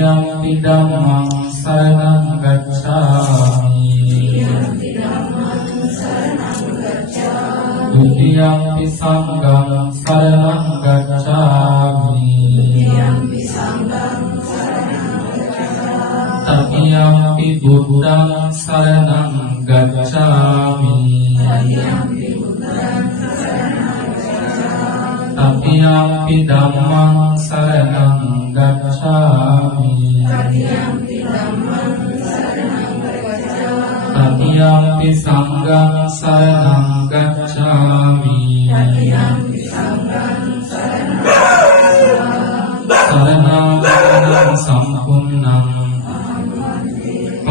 Dutiyampi dhammang saranang gacchami. Dutiyampi sanghang saranang gacchami. Tatiyampi buddhang saranang gacchami. Tatiyampi dhammang saranang gacchami. Tatiyampi sanghang saranang gacchami. Saranang sampunnam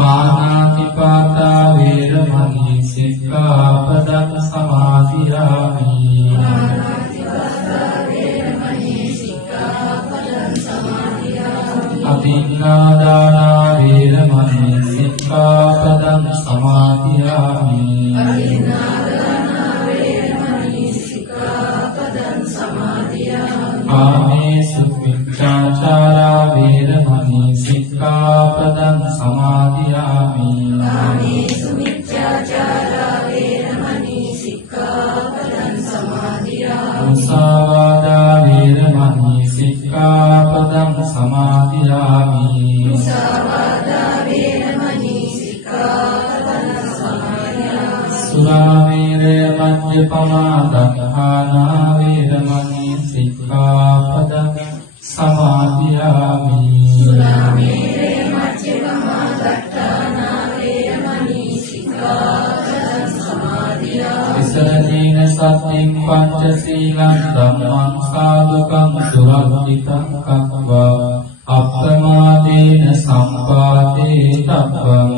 Panatipata veramani sikkhapadan samadhiyami. Adinādāna veramani sikkhapadan samadhiyami. Kāmesu miccācārā veramani sikkhapadan samadhiyami. Musāvādā veramani sikkhapadan samadhiyami. Surāmērē majjapamā dakkānā veramani sikkhapadan samadhiyami. Visaradīna sattiṃ pañcasīlaṃ dhammam sādhukam surakkhitam katvā appamādena sampāde tabbam.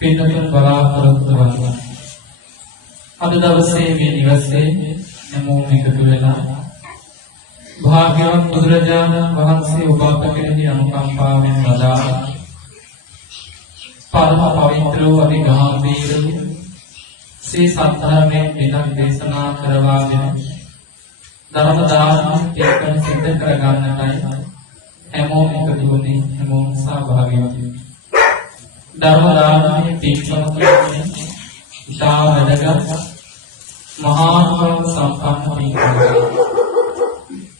පින්නතුන් බලාපොරොත්තු වන අද දවසේ මේ නිවසේ නමෝ එකතු වෙලා භාග්‍යවත් බුදුරජාණන් වහන්සේ ඔබ අප කෙරෙහි අනුකම්පාවෙන් වදා පරම පවිත්‍ර වූ අධිගාම්භීර ශ්‍රී සද්ධර්මයේ දිනක් දේශනා කරවාගෙන ධර්ම දානය සිද්ධ කර ගන්නටයි හැමෝම එකතු වුණේ හැමෝම සහභාගී වුණේ ධර්ම දානමය පින්කම කියන්නේ ඉතා වැදගත් මහා සම්පන්න පින්කමක්.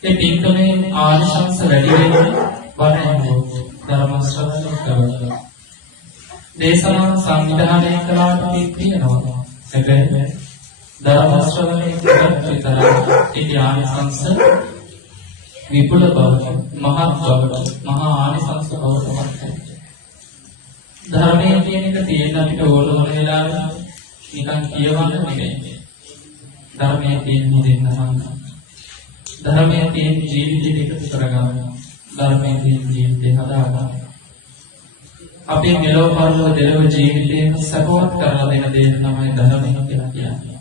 ඒ පින්කමේ ආනිසංස වැඩි වෙන්නේ බණ ඇහුවොත් ධර්ම ශ්‍රවණය කරනකොට. දේශනා සංවිධානය කළාට තියෙනවා. හැබැයි ධර්ම ශ්‍රවණය කරන විතරයි ඒ ආනිසංස විපුල බවට, මහත් බවට, මහා ආනිසංස බවට පත්. ධර්මයේ කියන එක තියෙන අපිට ඕන වෙලාවෙ නිකන් කියවන්න නෙමෙයි. ධර්මයේ තියෙන දෙන්න සංකල්ප. ධර්මයේ තියෙන ජීවිතේ එකතු කරගන්න. ධර්මයේ තියෙන ජීවිතේ හදාගන්න. අපේ මෙලොව පරලොව දෙලොව ජීවිතේම සපෝට් කරලා දෙන දේ තමයි ධර්මය කියලා කියන්නේ.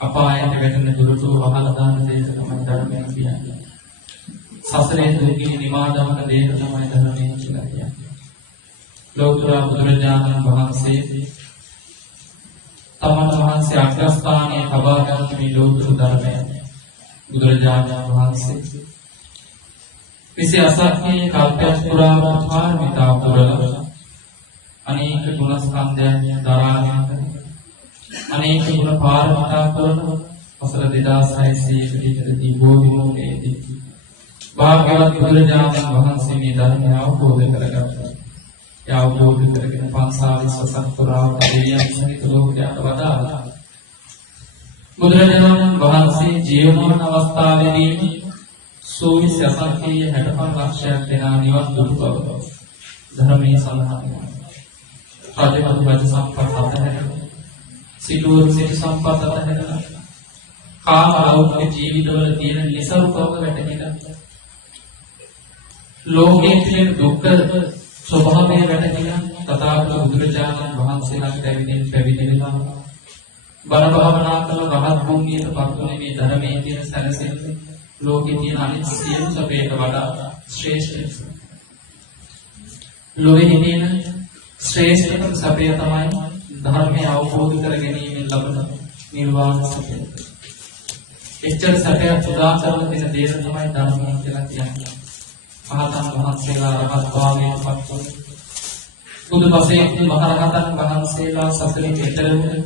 අපායට වැටෙන දුරට වහලා දාන දේ තමයි ධර්මය කියන්නේ. සසරේ දුකින් නිවා දමන දේ තමයි ධර්මය කියලා කියන්නේ. ලෝතර බුදුරජාණන් වහන්සේ තමන් වහන්සේ අග්‍රස්ථානයේ තබා ගන්න මේ ලෝතර ධර්මය බුදුරජාණන් වහන්සේ විශේෂ අසක්කේ කල්පයක් පුරාම පාරමිතා පුරලා අනේක ගුණ ස්කන්ධයන් දරාගෙන අනේක ගුණ පාරමිතා පුරන වසර 2600කදී බෝධි මූලයේදී භාග්‍යවත් බුදුරජාණන් වහන්සේ මේ ධර්මය අවබෝධ කරගත්තා. ඒ අවබෝධ කරගෙන 520 පුරාම දෙවියන් සහිත ලෝකයට වදාළා. බුදුරජාණන් වහන්සේ ජීවමාන අවස්ථාවේදී සෝවිස් අසංකේය 65 ලක්ෂයක් දෙනා නිවන් දුටු බව ධර්මයේ සඳහන් වෙනවා. රජපති රජ සම්පත් අතහැරලා සිටුවරු සිටු සම්පත් අතහැරලා කාම ලෞකික ජීවිතවල තියෙන නිසරුකම වැටහෙලා ලෝකයේ තියෙන දුක්ඛ ස්වභාවය වැටහෙලා තථාගත බුදුරජාණන් වහන්සේලාට පැවිදි වෙලා බණ භාවනා කළ රහත් භූමියට පත්වන මේ ධර්මයේ තියෙන සැලසෙල්ල ලෝකයේ තියෙන අනිත් සියලු සැපයට වඩා ශ්‍රේෂ්ඨ. ලෝකයේ තියෙන ශ්‍රේෂ්ඨතම සැපය තමයි ධර්මය අවබෝධ කර ගැනීමෙන් ලබන නිර්වාණ සැපය. එච්චර සැපයක් උදා කරන දෙන දේ තමයි ධර්මය කියලා කියන්නේ. මහතන් වහන්සේලා රහත් භාවයට පත් වුණා. බුදුපසේ මහරහතන් වහන්සේලා සසරින් එතර වුණා.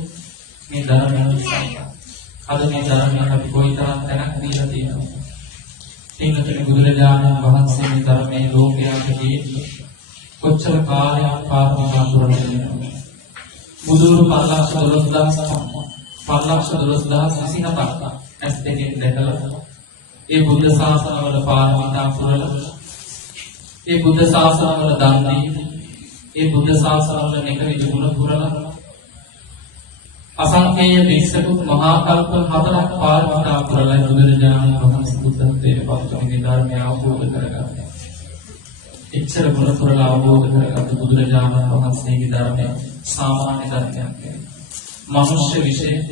මේ ධර්මය නිසා. අද මේ ධර්මය අපි කොයිතරම් තැනක් දීලා තියෙනවද? එන්නතේ බුදුරජාණන් වහන්සේ මේ ධර්මයේ ලෝකයාටදී කොච්චර කාලයක් පාරමිතා පුරවන්නද? බුදුරු 512027 ඇස් දෙකෙන් දැකලා ඒ බුද්ධ ශාසනවල පාරමිතා පුරලා ඒ බුද්ධ ශාසනවල දන් දීලා ඒ බුද්ධ ශාසනවල නිකවිද ගුණ පුරලා අසංකේය විස්සකුත් මහා කල්ප 4ක් පාරමිතා පුරලා බුදුරජාණන් වහන්සේ බුද්ධත්වයට පත් වූ ධර්මය අවබෝධ කරගන්නවා. එච්චර ගුණ පුරලා අවබෝධ කරගත්තු බුදුරජාණන් වහන්සේගේ ධර්මය සාමාන්‍ය ධර්මයක් නෙවෙයි. මනුෂ්‍ය විශේෂ,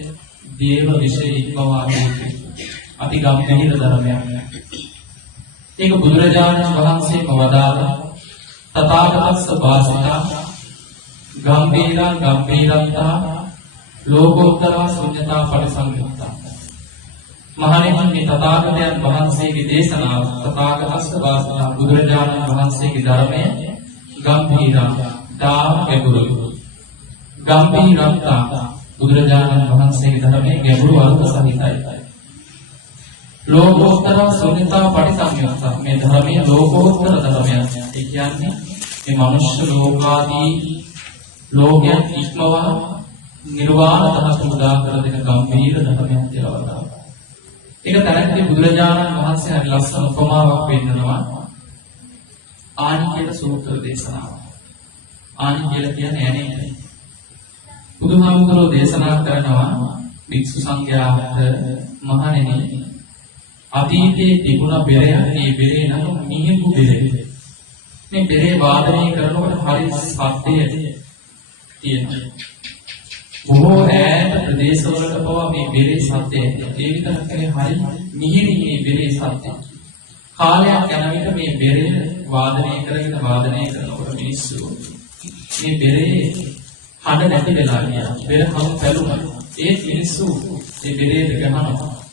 දේව විශේෂ ඉක්මවා යුතු අති ගම්භීර ධර්මයක්. ඒක බුදුරජාණන් වහන්සේම වදාළා තථාගතස්ස වාසිතා ගම්භීරන්තා ලෝකෝත්තර ශුන්‍යතා පරිසංයුක්තා. මහණෙනි මේ තථාගතයන් වහන්සේගේ දේශනාව තථාගතස්ස වාසිතා බුදුරජාණන් වහන්සේගේ ධර්මය ගම්භීරා දාම ගැඹුරුයි. ගම්භීරන්තා බුදුරජාණන් වහන්සේගේ ධර්මයේ ගැඹුරු අර්ථ සහිතයි. ලෝකෝත්තර ශුන්‍යතා පරිසංයුක්තා මේ ධර්මයේ ලෝකෝත්තර ධර්මයක්. ඒ කියන්නේ මේ මනුෂ්‍ය ලෝකාදී ලෝකයන් ඉක්මවා නිර්වාණ ධර්ම උදා කර දෙන ගම්භීර ධර්මයක් කියලා වදාළා. ඒක තරන්නේ බුදුරජාණන් වහන්සේ හරි ලස්සන උපමාවක් පෙන්නනවා. ආනි කියලා සූත්‍ර දේශනාව. ආනි කියලා කියන්නේ ඇනේ. බුදුහාමුදුරුවෝ දේශනා කරනවා භික්ෂු සංඝයාට මහණෙනි අතීතයේ තිබුණ බෙරයක් මේ බෙරේ නම් මිහිඟු බෙරේ. මේ බෙරේ වාදනය කරනකොට හරි සත්‍යය තියෙනවා. බොහෝ ඈත ප්‍රදේශවලට පවා මේ බෙරේ සත්‍යය. ඒ විතරක් නෙවෙයි හරි මිහිරි මේ බෙරේ සත්‍යය. කාලයක් යන විට මේ බෙරේ වාදනය කරනකොට මිනිස්සු මේ බෙරේ හඬ නැති වෙලා ගියා. බෙර හම් පැලුණා. ඒ මිනිස්සු මේ බෙරේට ගහනවා.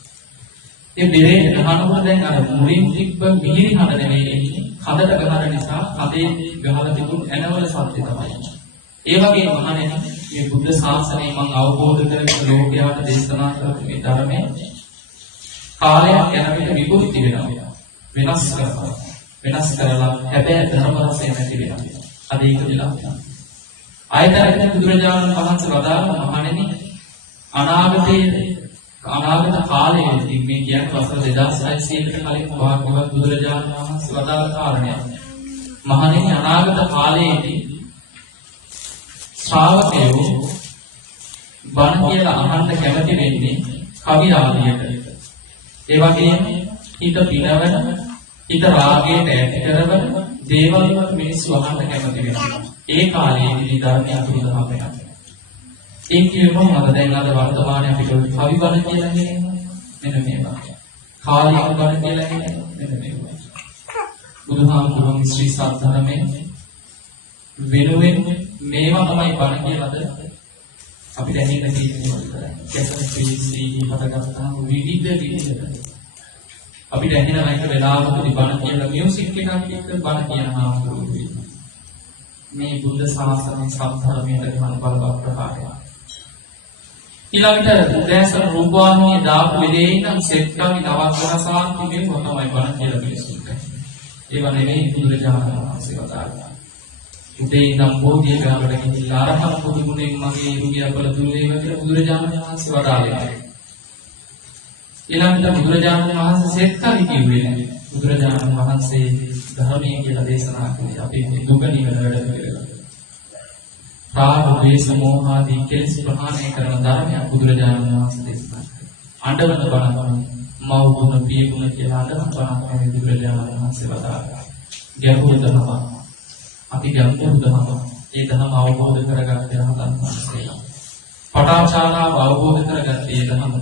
ඒ බෙරේ ගහනකොට දැන් අර මුලින් තිබ්බ මිහිරි හඬ නෙමෙයි. කඩට ගහන නිසා කඩේ ගහලා තිබුණු ඇනවල සත්‍ය තමයි. ඒ වගේම මහණෙනි මේ බුද්ධ ශාසනය මම අවබෝධ කරගෙන ලෝකයාට දේශනා කරපු මේ ධර්මය කාලයක් යන විට විකෘති වෙනවා. වෙනස් කරලා හැබැයි ධර්ම රසය නැති වෙනවා. අද ඒක දිලා. ආයතන බුදුරජාණන් වහන්සේ වදාළ මහණෙනි අනාගත කාලයේදී මේ කියන්නේ වසර 2600කට කලින් භාග්‍යවත් බුදුරජාණන් වහන්සේ වදාළ කාරණයක්. මහණෙනි අනාගත කාලයේදී ශ්‍රාවකයෝ බණ කියලා අහන්න කැමති වෙන්නේ කවි ආදියට. ඒ වගේම හිත පිනවන, හිත රාගයට ඇති කරවන දේවල් මිනිස්සු අහන්න කැමති වෙනවා. ඒ කාලයේදී ධර්මය පිළිබඳව ඒ කියනවා මම දැන් අද වර්තමානයේ අපිට කවි බණ කියලා කියනවා. මෙන්න මේවා. කාලික බණ කියලා කියනවා. මෙන්න මේවා. බුදුහාමුදුරුවෝ ශ්‍රී සද්ධර්මයේ වෙනුවෙන් මේවා තමයි බණ කියලාද අපිට ඇහෙන්න තියෙන්නේ. කැසට් CD හදගත්තාම විවිධ අපිට ඇහෙන එක වෙලාවකදී බණ කියලා මියුසික් එකක් එක්ක බණ කියනවා. මේ බුද්ධ ශාසනයේ සද්ධර්මයේ ගමන බලවත් ප්‍රකාරය. ඊළඟට උදෑසන රූපවාහිනිය දාපු වෙලේ ඉඳන් සෙට් කවි නවත්තන සාන්ති මේ මොනවයි බණ කියලා මිනිස්සුන්ට. ඒව නෙමෙයි බුදුරජාණන් වහන්සේ වදාළා. උදේ ඉඳන් බෝධිය ගාවට ගිහිල්ලා අරහත් පුදුමුණෙන් මගේ ඉරුගිය අපල දුන්නේ කියලා බුදුරජාණන් වහන්සේ වදාළා. ඊළඟට බුදුරජාණන් වහන්සේ සෙත් කවි කිව්වේ නැහැ. බුදුරජාණන් වහන්සේ ධර්මයේ කියලා දේශනා කළේ අපේ දුක නිවන වැඩ පිළිවෙල. රාග, ද්වේෂ, මෝහ ආදී කෙලෙස් ප්‍රහාණය කරන ධර්මය බුදුරජාණන් වහන්සේ දේශනා කළා. අඬවන බණ, මව් ගුණ, පිය ගුණ කියලා අඬවන බණ බුදුරජාණන් වහන්සේ වදාළා. ගැඹුරු ධර්ම අපි ගැඹුරු ධර්ම ඒ ධර්ම අවබෝධ කරගත්තේ රහතන් වහන්සේලා. පටාචාරාව අවබෝධ කරගත්තේ ධර්ම.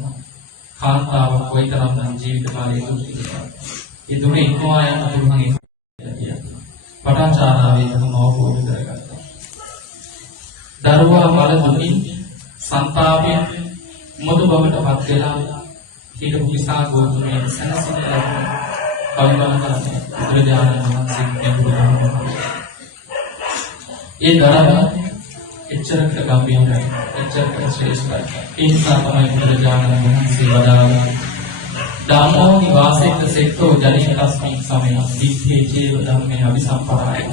කාන්තාව කොයිතරම් ජීවිත කාලයේ දුක් විඳිනවා. ඒ දුක ඉක්මවා යන තුරුමගේ කියලා. පටාචාරාවේ ධර්ම අවබෝධ කරගත්තා. දරුවා බල දුකින් සංතාපයෙන් මොදු බවට පත් වෙලා හිටපු විසා ගෝතුමේ සනසිත ලැබුණ කවිබල කරන්නේ බුදුරජාණන් වහන්සේ කියපු ඒ ධර්ම එච්චරකට ගම්භීරයි, එච්චරකට ශ්‍රේෂ්ඨයි. ඒ නිසා තමයි බුදුරජාණන් වහන්සේ වදාළේ ධම්මෝ නිවාසෙක සෙක්ඛෝ ජනිතස්මින් සමේ සිද්ධේ චේව ධම්මේ අபிසම්පරාය.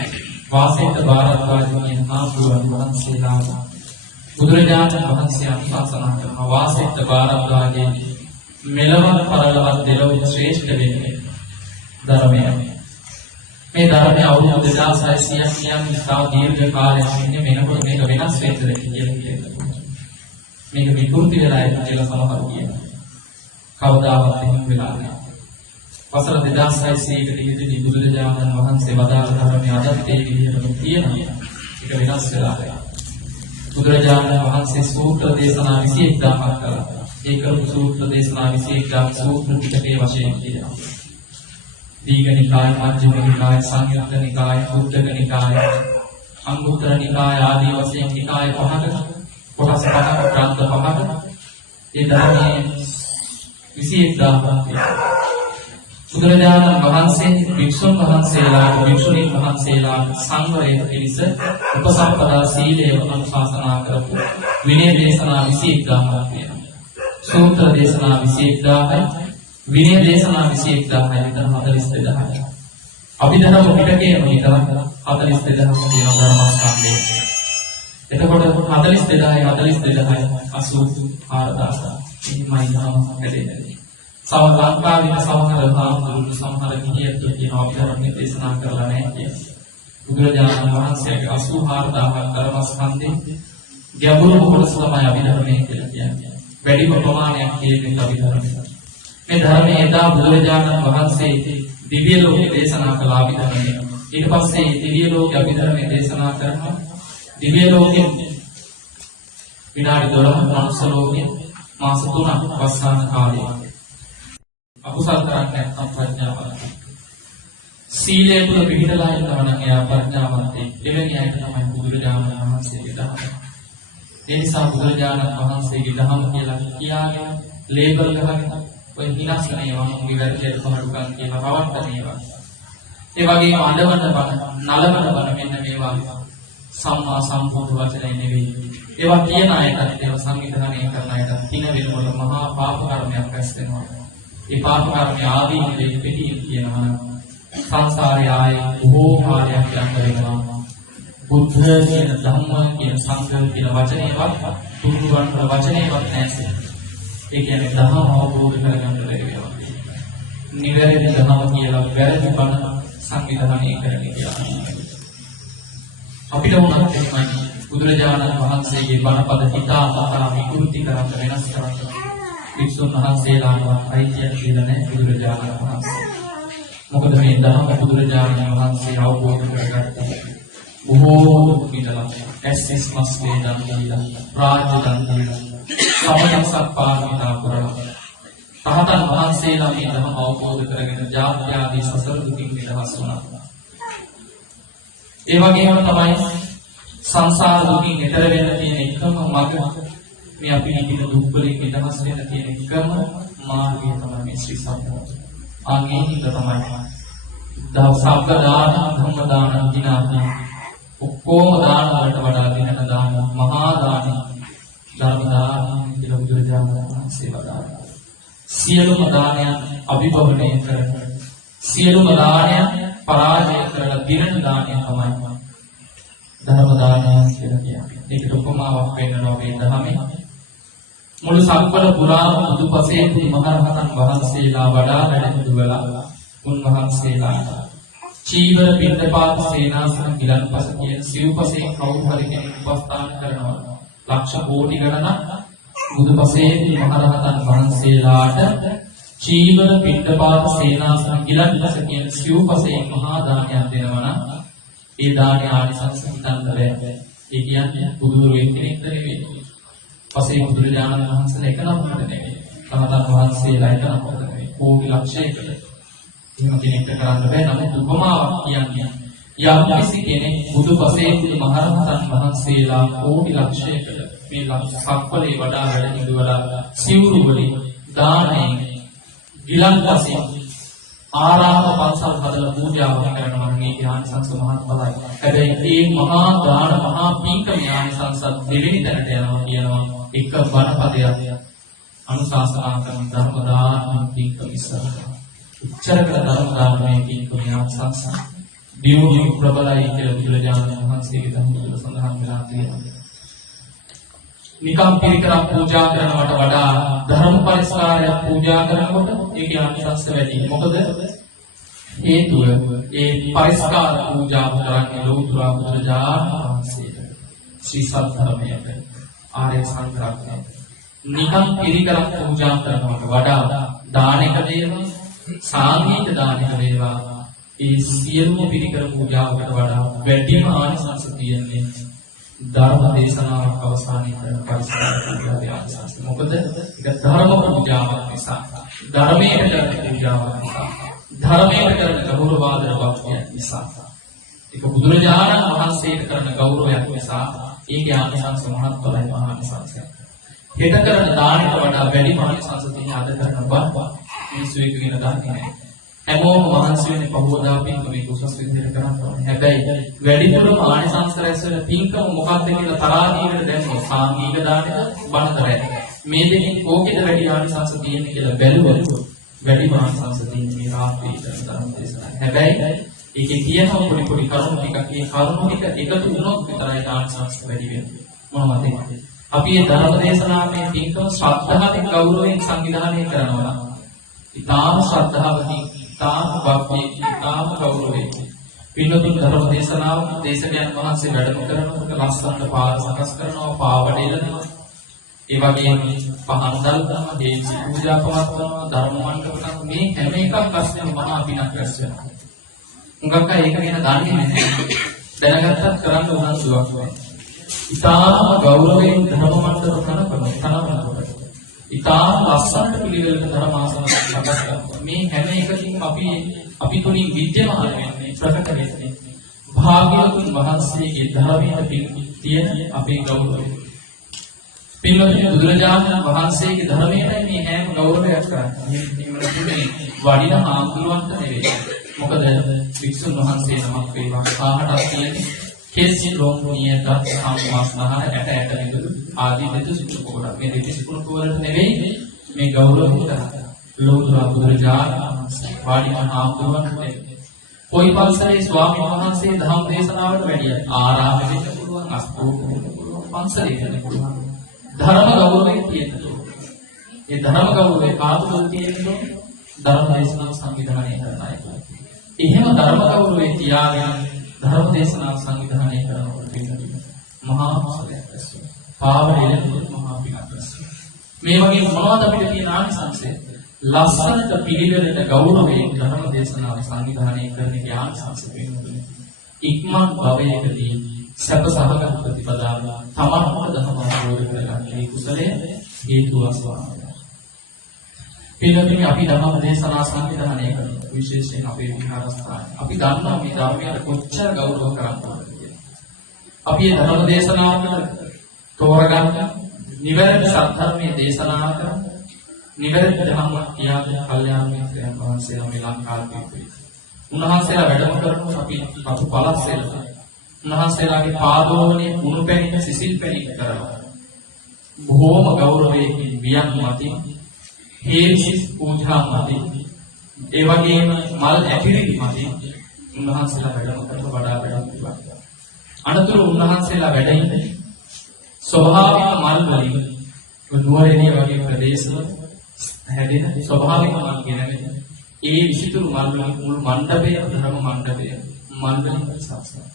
වාසෙක භාරද්වාජ කියන මහතුරුන් වහන්සේලා බුදුරජාණන් වහන්සේ අනුශාසනා කරන වාසෙක භාරද්වාජයේ මෙලවත් පරලවත් දෙලොව ශ්‍රේෂ්ඨ වෙන්නේ ධර්මය. මේ ධර්මය අවුරුදු 2600ක් කියන්නේ තව දීර්ඝ කාලයක් ඉන්නේ වෙනකොට මේක වෙනස් වෙන්නද කියලා කියනවා. මේක විකෘති වෙලා ඉන්න කියලා සමහරව කියනවා. කවදාවත් එහෙම වෙලා නැහැ. වසර 2600කට ඉඳි බුදුරජාණන් වහන්සේ වදාළ ධර්මයේ අදත් ඒ විදිහටම තියෙනවා. ඒක වෙනස් වෙලා නැහැ. බුදුරජාණන් වහන්සේ සූත්‍ර දේශනා 21000ක් කළා. ඒ කරපු සූත්‍ර දේශනා 21000 සූත්‍ර පිටකයේ වශයෙන් කියනවා. දීඝනිකාය, මජ්ක්‍ධිමනිකාය, සංයුත්ත නිකාය, උද්දක නිකාය, අංගුත්තර නිකාය ආදී වශයෙන් නිකාය 5කට කොටස් 5ක ග්‍රන්ථ 5ක ඒ ධර්මයේ 21000ක් බුදුරජාණන් වහන්සේ භික්ෂුන් වහන්සේලාට, භික්ෂුණීන් වහන්සේලාට සංවරය පිණිස උපසම්පදා සීලය අනුශාසනා කරපු විනය දේශනා 21000ක් තියෙනවා. සූත්‍ර දේශනා 21000යි, විනය දේශනා 21000යි, විතර 42000යි. අභිධර්ම පිටකයේම විතර 42000ක් තියෙන ධර්මස්කන්ධය. එතකොට 42000යි 42000යි 84000. ඉතින්මයි ධර්ම හැදෙන්නේ. සමහර ලංකාවේ සමහර හාමුදුරුවෝ සමහර ගිහියෝ කියන අභිධර්ම දේශනා කරලා නැහැ කියන්නේ. බුදුරජාණන් වහන්සේගේ 84000ක් ධර්මස්කන්ධේ ගැඹුරු කොටස තමයි අභිධර්මයේ කියලා කියන්නේ. වැඩිම ප්‍රමාණයක් කියන්නේ අභිධර්මය. මේ ධර්මයේ එදා බුදුරජාණන් වහන්සේ දිව්‍ය ලෝකේ දේශනා කළ අභිධර්මය. ඊට පස්සේ දිව්‍ය ලෝකේ අභිධර්මයේ දේශනා කරනවා. දිව්‍ය ලෝකේ විනාඩි 12 මනුස්ස ලෝකේ මාස 3ක් වස්සාන කාලයේ. අකුසල් කරන්නේ නැත්නම් ප්‍රඥාවන්ත. සීලය තුල පිළිදලා ඉන්නවා නම් එයා ප්‍රඥාවන්ත. එවැනි අයට තමයි බුදුරජාණන් වහන්සේගේ ධර්මය. ඒ නිසා බුදුරජාණන් වහන්සේගේ ධර්ම කියලා කියාගෙන ලේබල් ගහගෙන ඔය විනාශන ඒවා මුගේ වැරදියට පහඩුකම් කියලා රවට්ටන ඒවා. ඒ වගේම අඬවන බණ, නලවන බණ මෙන්න මේවා සම්මා සම්බුද්ධ වචනය නෙවෙයි. ඒවා කියන අයටත් ඒවා සංවිධානය කරන අයටත් කින වෙනකොට මහා පාප කර්මයක් රැස් වෙනවා. ඒ පාප කර්මය ආදීනවේ පිටින් කියනවා නම් සංසාරයේ ආයේ බොහෝ කාලයක් යන්න වෙනවා. බුද්ධ කියන ධම්ම කියන සංඝ කියන වචනේවත් තුරුවන්ට වචනේවත් නැසෙ. ඒ කියන්නේ ධර්ම අවබෝධ කරගන්න බැරිවෙනවා. නිවැරදි ධර්ම කියලා වැරදි බණ සංවිධානය කරන්නේ කියලා. අපිට උනත් එහෙමයි. බුදුරජාණන් වහන්සේගේ බණපද හිතා මතා විකෘති කරන්න වෙනස් කරන්න. වික්ෂුන් වහන්සේලාට අයිතියක් දීලා නැහැ බුදුරජාණන් වහන්සේ. මොකද මේ ධර්ම බුදුරජාණන් වහන්සේ අවබෝධ කරගත්තා. බොහෝ විදලා ඇස්සිස් මස් වේදන් දීලා රාජ්‍ය දන් දීලා සමයන් සත්පාරමිතා කරලා රහතන් වහන්සේලා මේ ධර්ම අවබෝධ කරගෙන ජාත්‍ය ආදී සසර දුකින් නිදහස් වුණා. ඒ වගේම තමයි සංසාර දුකින් ඈතර වෙන්න තියෙන එකම මඟ මේ අපි නිදින දුක් වලින් නිදහස් වෙන්න තියෙන එකම මාර්ගය තමයි මේ ශ්‍රී සම්බෝධි. අනේ හිත තමයි සබ්බ දාන ධම්ම දාන දිනාදී ඔක්කොම දාන වලට වඩා දිනන දාන මහා දාන ධර්ම දාන කියලා බුදුරජාණන් වහන්සේ වදාළා. සියලුම දානයන් අභිභවනය කරන සියලුම දානයන් පරාජය කරලා දිනන දානය තමයි ධර්ම දානය කියලා කියන්නේ. ඒකට උපමාවක් වෙන්නවා මේ ධර්මයේ. මුළු සක්වල පුරාම බුදුපසේ මහරහතන් වහන්සේලා වඩා වැඩ දුවලා උන්වහන්සේලා චීවර පින්දපාත සේනාසන ගිලන්පස කියන සිව්පසේ කවුරු හරි කෙනෙක් උපස්ථාන කරනවා. ලක්ෂ කෝටි ගණනක් බුදුපසේ මහරහතන් වහන්සේලාට චීවර පින්දපාත සේනාසන ගිලන්පස කියන සිව්පසේ මහා දානයක් දෙනවා නම් ඒ දානේ ආනිසංස හිතන්න බෑ. ඒ කියන්නේ බුදුරු වෙන්නෙක් නෙවෙයි. පසේ බුදුරජාණන් වහන්සේලා එක නමකට නෙවෙයි. රහතන් වහන්සේලා එක නමකට නෙවෙයි. කෝටි ලක්ෂයකට. එහෙම කෙනෙක්ට කරන්න බෑ. නමුත් උපමාවක් කියන්නේ යම් කිසි කෙනෙක් බුදුපසේ මහරහතන් වහන්සේලා කෝටි ලක්ෂයකට මේ සක්වලේ වඩා වැඩ ඉඳවලා සිවුරු වලින් දානයෙන් ගිලන්පසින් ආරාම පන්සල් හදලා පූජාවක් කරනවා නම් ඒ ආනිසංස මහත් බලයි. හැබැයි මේ මහා දාන මහා පීඨම ආනිසංස දෙවෙනි තැනට යනවා කියනවා එක බණපදයක් අනුශාසනා කරන ධර්ම දාන පීඨම ඉස්සරහ. උච්චරකල ධර්ම දානමේ පීඨම ආනිසංස දියුණු ප්‍රබලයි කියලා බුදුරජාණන් වහන්සේගේ ධර්ම තුල සඳහන් වෙලා තියෙනවා. නිකම් පිරිකරක් පූජා කරනවට වඩා ධර්ම පරිස්කාරයක් පූජා කරනකොට ඒකේ ආනිසංස වැඩි. මොකද හේතුව ඒ පරිස්කාර පූජාව කරන්නේ ලෞතර බුදුරජාණන් වහන්සේට. ශ්‍රී සද්ධර්මයට ආර්ය සංඝරත්නයට. නිකම් පිරිකරක් පූජා කරනවට වඩා දානක දේවා සාංගීක දානක දේවා ඒ සියලුම පිරිකර පූජාවකට වඩා වැඩිම ආනිසංස තියෙන්නේ ධර්ම දේශනාවක් අවසානයේ කරන පරිස්කාර පූජාවේ ආනිසංස. මොකද ඒක ධර්ම පූජාවක් නිසා, ධර්මයේ කරන පූජාවක් නිසා, ධර්මයේ කරන ගෞරවාදර භක්තිය නිසා, ඒක බුදුරජාණන් වහන්සේට කරන ගෞරවයක් නිසා ඒකේ ආනිසංස මහත්ඵලයි මහානිසංසය. හෙට කරන දානට වඩා වැඩි ආනිසංස තියෙන අද කරන බත් මිනිස්සු එක කියන දාන්නේ නැහැ. හැමෝම මහන්සි වෙන්නේ පහවදා පින්කම මේ උසස් විදිහට කරන්න ඕනේ. හැබැයි වැඩිපුරම ආනිසංස රැස් වෙන පින්කම මොකක්ද කියලා තරාදීකට දැම්මොත් සාංගීක දානෙට බණතරයි. මේ දෙකෙන් කෝකෙද වැඩි ආනිසංස තියෙන්නේ කියලා බැලුවොත් වැඩි ආනිසංස තියෙන්නේ මේ රාත්‍රියේ කරන ධර්ම දේශනාව. හැබැයි ඒකේ තියෙන පොඩි කරුණු ටිකක් ඒ කරුණු ටික එකතු වුණොත් විතරයි ආනිසංස වැඩි වෙන්නේ. මොනවද ඒ? අපි මේ ධර්ම දේශනාවේ පින්කම ශ්‍රද්ධාවෙන් ගෞරවයෙන් සංවිධානය කරනවා. ඊටාම ශ්‍රද්ධාවකින් තාම භක්තිය තාම ගෞරවයෙන් පින්නතුන් ධර්ම දේශනාව දේශකයන් වහන්සේ වැඩම කරනකොට ලස්සනට පාර සකස් කරනවා පාවඩ එළනවා. ඒ වගේම පහන් දල්නවා දේශි පූජා පවත්වනවා ධර්ම මණ්ඩපයක් මේ හැම එකක් අස්සෙම මහා පිනක් රැස් වෙනවා. උඟක් අය ඒක ගැන දන්නේ නැහැ. දැනගත්තත් කරන්න උනන්දුවක් නැහැ. ඊටාම ගෞරවයෙන් ධර්ම මණ්ඩප කරනකොට ඉතාම ලස්සනට පිළිවෙලට ධර්මාසන සකස් කරනවා. මේ හැම එකකින් අපි තුලින් විද්‍යමාන වෙන්නේ ප්‍රකට වෙන්නේ භාග්‍යවතුන් වහන්සේගේ ධර්මයට තියෙන අපේ ගෞරවය. පින්වත්නි බුදුරජාණන් වහන්සේගේ ධර්මයට මේ හැම ගෞරවයක් කරන්නේ. මේ වඩින ආඳුරවන්ට නෙවෙයි. මොකද වික්ෂුන් වහන්සේ නමක් වේවා කාටත් කියන්නේ කෙස් ලොම් නියත සම්මාස්නහර ඇට නිදුළු ආදී දෙතු සිතුප කොට මේ දෙති සිතුප වලට නෙවෙයි මේ ගෞරවය කරා ලෝතුරා බුදුරජාණන් වහන්සේ වාඩි වන ආම්දුරන්ට කොයි පන්සලේ ස්වාමීන් වහන්සේ ධම්ම දේශනාවට වැඩිය ආරාමෙ වෙන්න පුළුවන් අස්තෝප වෙන්න පුළුවන් පන්සලේ වෙන්න පුළුවන් ධර්ම ගෞරවයෙන් තියෙනවා ඒ ධර්ම ගෞරවයේ කාතුල තියෙනවා ධර්ම දේශනාව සංවිධානය කරන අය. එහෙම ධර්ම ගෞරවයේ තියාගෙන ධර්ම දේශනාව සංවිධානය කරනකොට පිළිගන්න මහා කුසලයක් ඇස්සේ. පාවරයෙන් මහා පිනක් ඇස්සේ. මේ වගේ මොනවද අපිට තියෙන ආනිසංසය? ලස්සනට පිළිවෙලට ගෞරවයෙන් ධර්ම දේශනාව සංවිධානය කරන ඥානසංසය වෙනුනේ. ඉක්මන් භවයකදී සැප සහගත ප්‍රතිපදාව තමන්ට ධර්ම අවබෝධ කරගන්න මේ කුසලය හේතු වස්වානවා. පිළිවෙලින් අපි ධර්ම දේශනා සංවිධානය කරනවා විශේෂයෙන් අපේ විහාරස්ථාන. අපි දන්නවා මේ ධර්මයට කොච්චර ගෞරව කරනවද කියලා. අපි මේ ධර්ම දේශනාවට තෝරගන්න නිවැරදි සත්‍යධර්මයේ දේශනා කරන නිවැරදි ධර්ම කියාගෙන කල්යාණ මිත්‍රයන් වහන්සේලා මේ ලංකාවේ උන්වහන්සේලා වැඩම කරනකොට අපි පසු පළස්සෙලා උන්වහන්සේලාගේ පාදෝවනේ කුණු පැණි සිසිල් පැණි කරනවා. බොහෝම ගෞරවයෙන් වියන් මතින් හේසිස් පූජා මතින් ඒ වගේම මල් ඇතිරිලි මතින් උන්වහන්සේලා වැඩම කරලා වඩා වැඩම කළා. අනතුරු උන්වහන්සේලා වැඩ ඉන්නේ ස්වභාවික මල් වලින් නුවරඑළිය වගේ ප්‍රදේශවල හැදෙන ස්වභාවික මල් ගෙනගෙන ඒ විසිතුරු මල් වලින් මුළු මණ්ඩපය ධර්ම මණ්ඩපය මල් වලින් සාසන.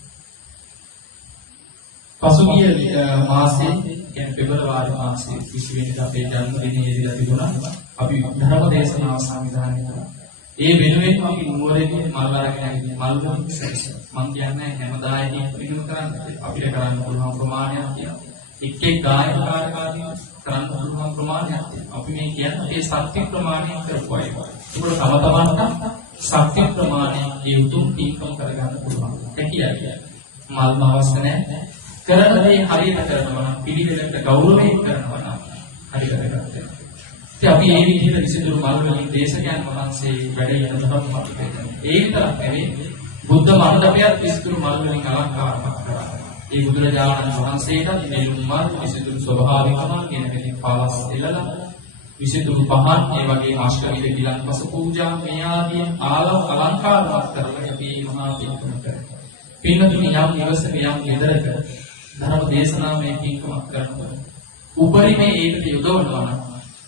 පසුගිය මාසයේ කියන්නේ පෙබරවාරි මාසයේ 20 වෙනිදා අපේ ජන්මදිනයේදී තිබුණා අපි ධර්ම දේශනාව සංවිධානය කළා. ඒ වෙනුවෙන් අපි නුවරඑළිය මල් අරගෙන මල් වලින් සැරසුවා. මම කියන්නේ හැමදායකින් පිළිම කරන්නේ අපිට කරන්න පුළුවන් ප්‍රමාණයක් තියෙනවා. එක් ගායක කාර්යකාරී කරන්න පුළුවන් ප්‍රමාණයක් තියෙනවා. අපි මේ කියන්නේ ඒ සත්‍ය ප්‍රමාණය කරපුවා ඒක. ඒක තම තමන්ට සත්‍ය ප්‍රමාණය ඒ උතුම් තීකම් කරගන්න පුළුවන්. ඒ කියන්නේ මල්ම අවශ්‍ය නැහැ. කරන දේ හරියට කරනවා නම් පිළිවෙලට ගෞරවයෙන් කරනවා නම් හරියට කරගන්න. ඉතින් අපි මේ විදිහට විසිතුරු මල් වලින් දේශකයන් වහන්සේ වැඩ ඉන තම අපිට ඒ විතරක් නෙවෙයි බුද්ධ මණ්ඩපයත් විසිතුරු මල් වලින් අලංකාරමත් කරා. ඒ බුදුරජාණන් වහන්සේට මේ මල් විසිතුරු ස්වභාවිකම කෙනෙක් පාවස් දෙලලා විසිතුරු පහන් ඒ වගේ අෂ්ටවිධ ගිලන්පස පූජා මේ ආදී අලංකාරමත් කරලා අපි මහා පින්කම කරනවා. පින්තුනි යම් නිවසක යම් ගෙදරක ධර්ම දේශනාවේ පින්කමක් කරනවා. උපරිමේ ඒකට යොදවනවා නම්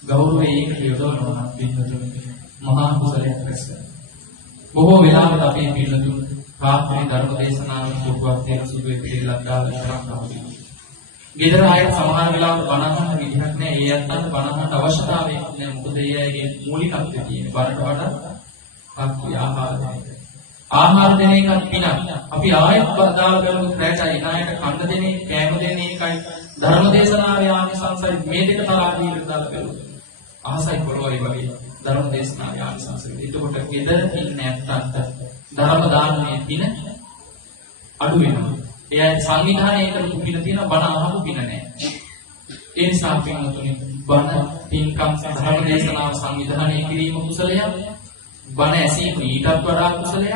ගෞරවයෙන් ඒකට යොදවනවා නම් පින්තුනි මහා කුසලයක් රැස්වෙනවා. බොහෝ වෙලාවට අපේ පින්තුනි රාත්‍රී ධර්ම දේශනාවේ දුක්වත් තියෙන සුදුවේ පිළිලක් දාලා කරනවා. ගෙදර ආයෙත් සමහර වෙලාවට බණහන්න විදිහක් නැහැ. ඒ යත්තන්ට බණහන්න අවශ්‍යතාවයක් නැහැ. මොකද ඒ අයගේ මූලිකත්වය තියෙන්නේ බණට වඩා පක්ෂි ආහාර දෙන. ආහාර දෙන එකත් පිනක්. අපි ආයෙත් බදාලා බලමු ප්‍රයචයි නායක කන්න දෙනේ, කෑම දෙන්නේ එකයි. ධර්ම දේශනාවේ ආනිසංසයි මේ දෙක තරහා දීලා දාලා බලමු. ආසයි කරවයි වගේ ධර්ම දේශනාවේ ආනිසංසයි. එතකොට ගෙදර ඉන්න නැත්තන්ට ධර්ම දානමේ පින අඩු වෙනවා. එයා සංවිධානය කරපු පින තියෙන බණ අහපු පින නැහැ. ඒ නිසා පින්තුනි බණ පින්කම් ධර්ම දේශනාව සංවිධානය කිරීම කුසලයක්. බණ ඇසීම ඊටත් වඩා කුසලයක්.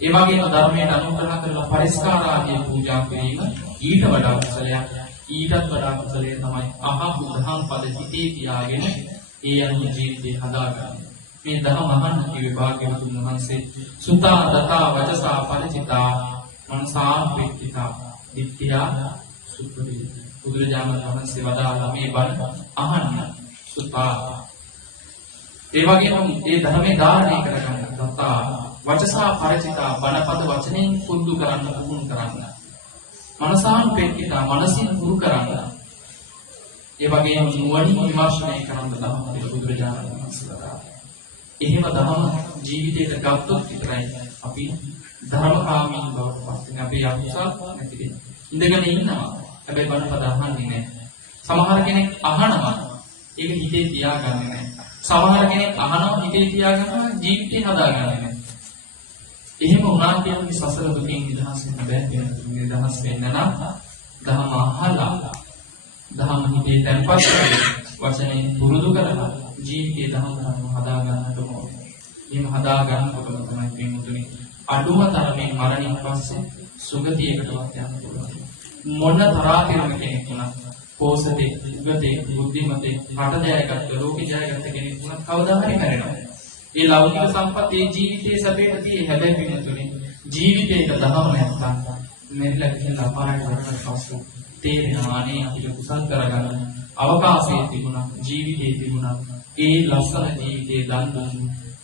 ඒ වගේම ධර්මයට අනුග්‍රහ කරලා පරිස්කාර ආදී පූජා කිරීම ඊට වඩා කුසලයක්. ඊටත් වඩා කුසලය තමයි අහපු දහම් පද හිතේ තියාගෙන ඒ අනුව ජීවිතය හදාගන්න. මේ ධර්ම අහන්න කිව්වේ භාග්‍යවතුන් වහන්සේ සුතා දතා වචසා පරිචිතා මනසා පිටිතා දිට්ඨියා සුප්පදී බුදුරජාණන් වහන්සේ වදාළා මේ බණ අහන්න සුතා ඒ වගේම ඒ ධර්මයේ ධාරණය කරගන්න දතා වචසා පරිචිතා බණපද වචනෙන් පුරුදු කරන්න පුහුණු කරන්න මනසාන් පිටිතා මනසින් පුරු කරන්න ඒ වගේම නුවණින් විමර්ශනය කරන්න තමයි බුදුරජාණන් වහන්සේ වදාළා. එහෙම ධර්ම ජීවිතයට ගත්තොත් විතරයි අපි ධර්මකාමී බවට පත් වෙන්නේ. අපි අකුසල් නැති වෙන්නේ. ඉඳගෙන ඉන්නවා. හැබැයි බණපද අහන්නේ නැහැ. සමහර කෙනෙක් අහනවා. ඒක හිතේ තියාගන්නේ නැහැ. සමහර කෙනෙක් අහනවා හිතේ තියාගන්නවා ජීවිතේ හදාගන්නේ නැහැ. එහෙම වුණා කියන්නේ සසර දුකින් නිදහස් වෙන්න බැහැ කියන නිදහස් වෙන්න නම් ධර්ම අහලා ධර්ම හිතේ තැන්පත් කරලා වචනේ පුරුදු කරලා ජීවිතේ ධර්ම හදා ගන්නට ඕනේ. එහෙම හදා ගන්නකොට තමයි පින්තුනි අඩුම තරමින් මරණින් පස්සේ සුගතියකටවත් යන්න පුළුවන්. මොන තරාතිරම කෙනෙක් වුණත් පෝසතේ, උගතේ, බුද්ධිමතේ, රට ජයගත්ත, ලෝක ජයගත්ත කෙනෙක් වුණත් කවදා හරි මැරෙනවා. ඒ ලෞකික සම්පත් ඒ ජීවිතයේ සැපයට තියෙයි. හැබැයි පින්තුනේ ජීවිතේට දහම නැත්තම් මෙල්ල කියන අපායට වරකට පස්සෙ තේරෙනවා අනේ අපිට කුසල් කරගන්න අවකාශය තිබුණා, ජීවිතේ තිබුණා. ඒ ලස්සන ජීවිතේ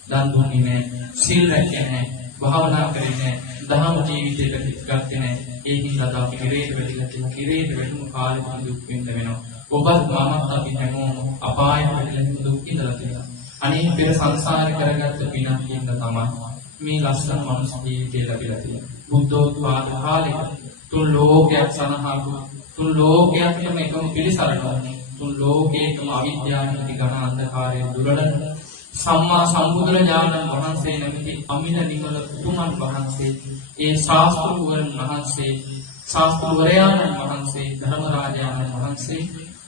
දන් දුන්නේ නැහැ, සිල් රැකේ නැහැ, භාවනා කරේ නැහැ, දහම ජීවිතයකට ගත්තේ නැහැ. ඒ හින්දා අපි කිරේට වැටිලා කියලා කිරේට වැටුණු කාලෙක දුක් විඳ වෙනවා. ඔබත් මමත් අපි හැමෝම අපායට වැටිලා දුක් විඳලා තියෙනවා. අනේ පෙර සංසාරේ කරගත්ත පිනක් හින්දා තමයි මේ ලස්සන මනුස්ස ජීවිතය ලැබිලා තියෙන්නේ. බුද්ධෝත්පාද කාලෙක තුන් ලෝකයක් සනහාපු, තුන් ලෝකයක්ම එකම පිළිසරණ, තුන් ලෝකේකම අවිද්‍යාවන්ති ඝන අන්ධකාරය දුරලන සම්මා සම්බුදුරජාණන් වහන්සේ නැමැති අමිල නිමල උතුමන් වහන්සේ, ඒ ශාස්ත්‍රවරුන් වහන්සේ, ශාස්ත්‍රවරයාණන් වහන්සේ, ධර්මරාජාණන් වහන්සේ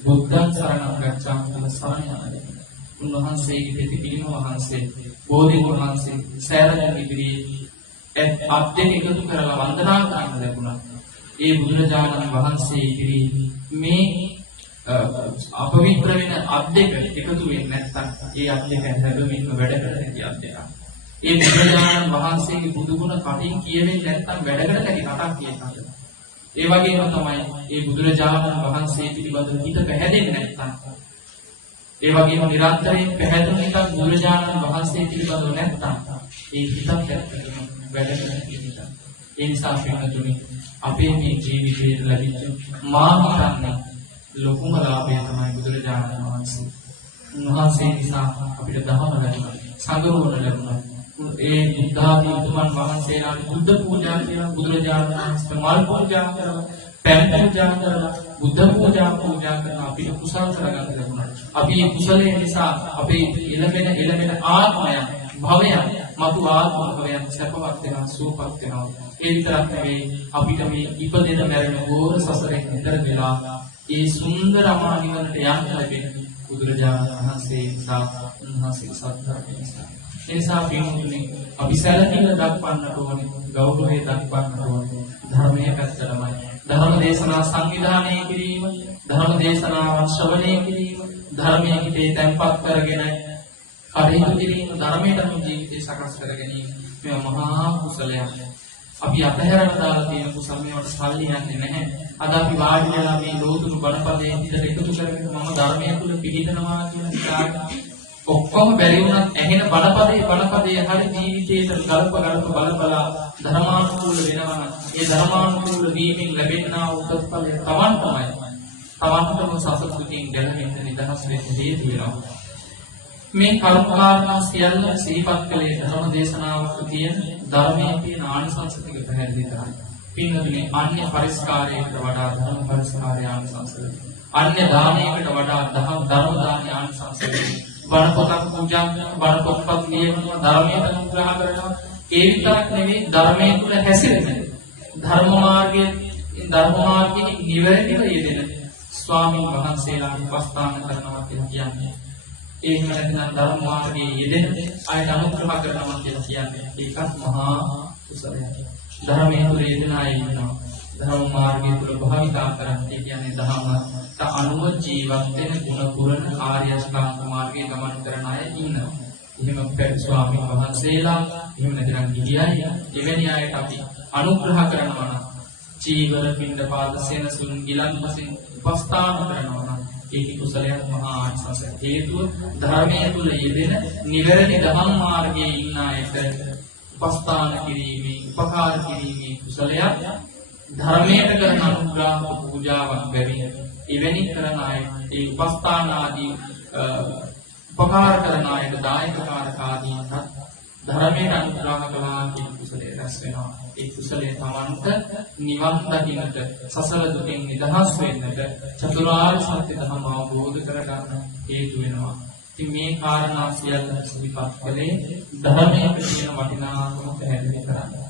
බුද්ධං සරණං ගච්ඡාමි කියලා සරණ යනවා. උන්වහන්සේගේ ප්‍රතිපිලිම වහන්සේ, බෝධීන් වහන්සේ සෑරජන් ඉදිරියේ අත් දෙක එකතු කරලා වන්දනා කරන්න ලැබුණා. ඒ බුදුරජාණන් වහන්සේ ඉදිරියේ මේ අපවිත්‍ර වෙන අත් දෙක එකතු වෙන්නේ නැත්නම් ඒ අත් දෙක හැදෙමින්ම වැඩ කරන්නේ අත් දෙක. ඒ බුදුරජාණන් වහන්සේගේ බුදු ගුණ කටින් කියවෙන්නේ නැත්නම් වැඩ කරන්න කටක් කියනවා. ඒ වගේම තමයි ඒ බුදුරජාණන් වහන්සේ පිළිබඳව හිත පැහැදෙන්නේ නැත්නම්, ඒ වගේම නිරන්තරයෙන් පැහැදුණු හිතක් බුදුරජාණන් වහන්සේ පිළිබඳව නැත්නම් ඒ හිතක් ඇත්තටම වැඩ කරන්නේ. ඒ නිසා පින්වතුනි අපේ මේ ජීවිතයේ ලැබිච්ච මා හිතන්නේ ලොකුම ලාභය තමයි බුදුරජාණන් වහන්සේ. උන්වහන්සේ නිසා අපිට ධර්ම ලැබුණා, සංඝරෝණ ලැබුණා. ඒ බුද්ධ ආදී උතුමන් වහන්සේලාට බුද්ධ පූජා කියලා බුදුරජාණන් වහන්සේ මල් පූජා කරලා, පැන් පූජා කරලා, බුද්ධ පූජා කරලා අපිට කුසල් කරගන්න ලැබුණා. අපි මේ කුසලයේ නිසා අපේ එළමෙන ආත්මය, භවය, මතු ආත්ම භවයන් සැපවත් වෙනවා, සුවපත් වෙනවා. ඒ විතරක් නෙවෙයි අපිට මේ ඉපදෙන මැරෙන ඕර සසරෙන් ඈතර වෙලා ඒ සුන්දර අමා නිවනට යන්න ලැබෙන්නේ බුදුරජාණන් වහන්සේ නිසා, උන්වහන්සේගේ සත්‍යය නිසා. ඒ නිසා පින්වතුනි අපි සැලකිල්ල දක්වන්නට ඕනේ, ගෞරවය දක්වන්නට ඕනේ ධර්මයේ පැත්තටමයි. ධර්ම දේශනා සංවිධානය කිරීම, ධර්ම දේශනාවන් ශ්‍රවණය කිරීම, ධර්මයේ හිතේ තැන්පත් කරගෙන කටයුතු කිරීම, ධර්මයටම ජීවිතය සකස් කර ගැනීම මේ මහා කුසලයක්. අපි අතහැරලා දාලා තියෙන කුසල මේවට සල්ලි යන්නේ නැහැ. අද අපි වාඩි වෙලා මේ ලෝතුරු බණපදයේ හිතට එකතු කරගෙන මම ධර්මයේ තුල පිළිදෙනවා කියන විකාරය ඔක්කොම බැරි වුණත් ඇහෙන බණපදයේ හරි ජීවිතේට ගල්ප බලපලා ධර්මානුකූල වෙනවා. ඒ ධර්මානුකූල වීමෙන් ලැබෙනා උත්පත්ඵලය තවන්තම සසර දුකින් ගැලවෙන්න නිදහස් වෙන්න හේතු වෙනවා. මේ කර්මකාරණා සියල්ල සිහිපත් කළේ ධර්ම දේශනාවක තියෙන ධර්මයේ තියෙන ආනිසංස ටික පැහැදිලි කරගන්න. පින්වතුනි අන්‍ය පරිස්කාරයකට වඩා ධර්ම පරිස්කාරය ආනිසංස වෙනවා. අන්‍ය දානයකට වඩා ධර්ම දානය ආනිසංස වෙනවා. බණ පොතක් පූජා කරනවා, බණ පොත්පත් ලියනවා, ධර්මයට අනුග්‍රහ කරනවා. ඒ විතරක් නෙවෙයි ධර්මයේ තුල හැසිරෙන ධර්ම මාර්ගයේ නිවැරදිව යෙදෙන ස්වාමීන් වහන්සේලාට උපස්ථාන කරනවා කියලා කියන්නේ. එහෙම නැත්නම් ධර්ම මාර්ගයේ යෙදෙන අයට අනුග්‍රහ කරනවා කියලා කියන්නේ ඒකත් මහා කුසලයක්. ධර්මයේ තුල යෙදෙන අය ඉන්නවා. ධර්ම මාර්ගයේ තුල භාවිතා කරන්නේ කියන්නේ ධර්මයට අනුව ජීවත් වෙන ගුණ පුරන ආර්ය අෂ්ටාංග මාර්ගයේ ගමන් කරන අය ඉන්නවා. එහෙම පෙර ස්වාමීන් වහන්සේලා එහෙම නැත්නම් ගිහියයි එවැනි අයට අපි අනුග්‍රහ කරනවා නම් චීවර පින්ඩපාත සෙනසුන් ගිලන් වශයෙන් උපස්ථාන කරනවා නම් ඒකේ කුසලයක් මහා ආනිසංසයක්. හේතුව ධර්මයේ තුල යෙදෙන නිවැරදි ධම්ම මාර්ගයේ ඉන්න අයට උපස්ථාන කිරීමේ, උපකාර කිරීමේ කුසලයක් ධර්මයට කරන අනුග්‍රහ පූජාවක් බැරි එවැනි කරන අය ඒ උපස්ථාන ආදී උපකාර කරන අයට දායකකාරක ආදීන්ට ධර්මයට අනුග්‍රහ කළා කියන කුසලයේ රැස් වෙනවා. ඒ කුසලයේ තමන්ට නිවන් දකින්නට, සසල දුකින් නිදහස් වෙන්නට, චතුරාර්ය සත්‍ය ධර්ම අවබෝධ කරගන්න හේතු වෙනවා. ඉතින් මේ කාරණා සියල්ල සිහිපත් කළේ ධර්මයේ තියෙන වටිනාකම පැහැදිලි කරන්න.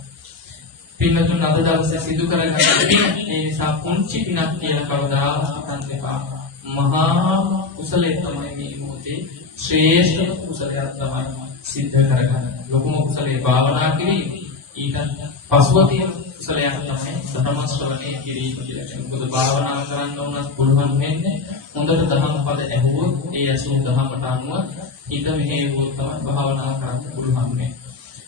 පින්වතුන් අද දවසේ සිදු කරගන්න පින් ඒ නිසා පුංචි පිනක් කියලා කවදාවත් හිතන්න එපා. මහා කුසලයේ තමයි මේ මොහොතේ ශ්‍රේෂ්ඨ කුසලයක් තමයි සිද්ධ කරගන්න. ලොකුම කුසලයේ භාවනා කිරීම, ඊට පසුව තියෙන කුසලයක් තමයි ධර්ම ශ්‍රවණය කිරීම කියලා කියන්නේ. මොකද භාවනා කරන්න උනත් පුළුවන් වෙන්නේ හොඳට ධර්ම පද ඇහුවොත් ඒ අසුන් ධර්මයට අනුව හිත මෙහෙයුවොත් තමයි භාවනා කරන්න පුළුවන් වෙන්නේ.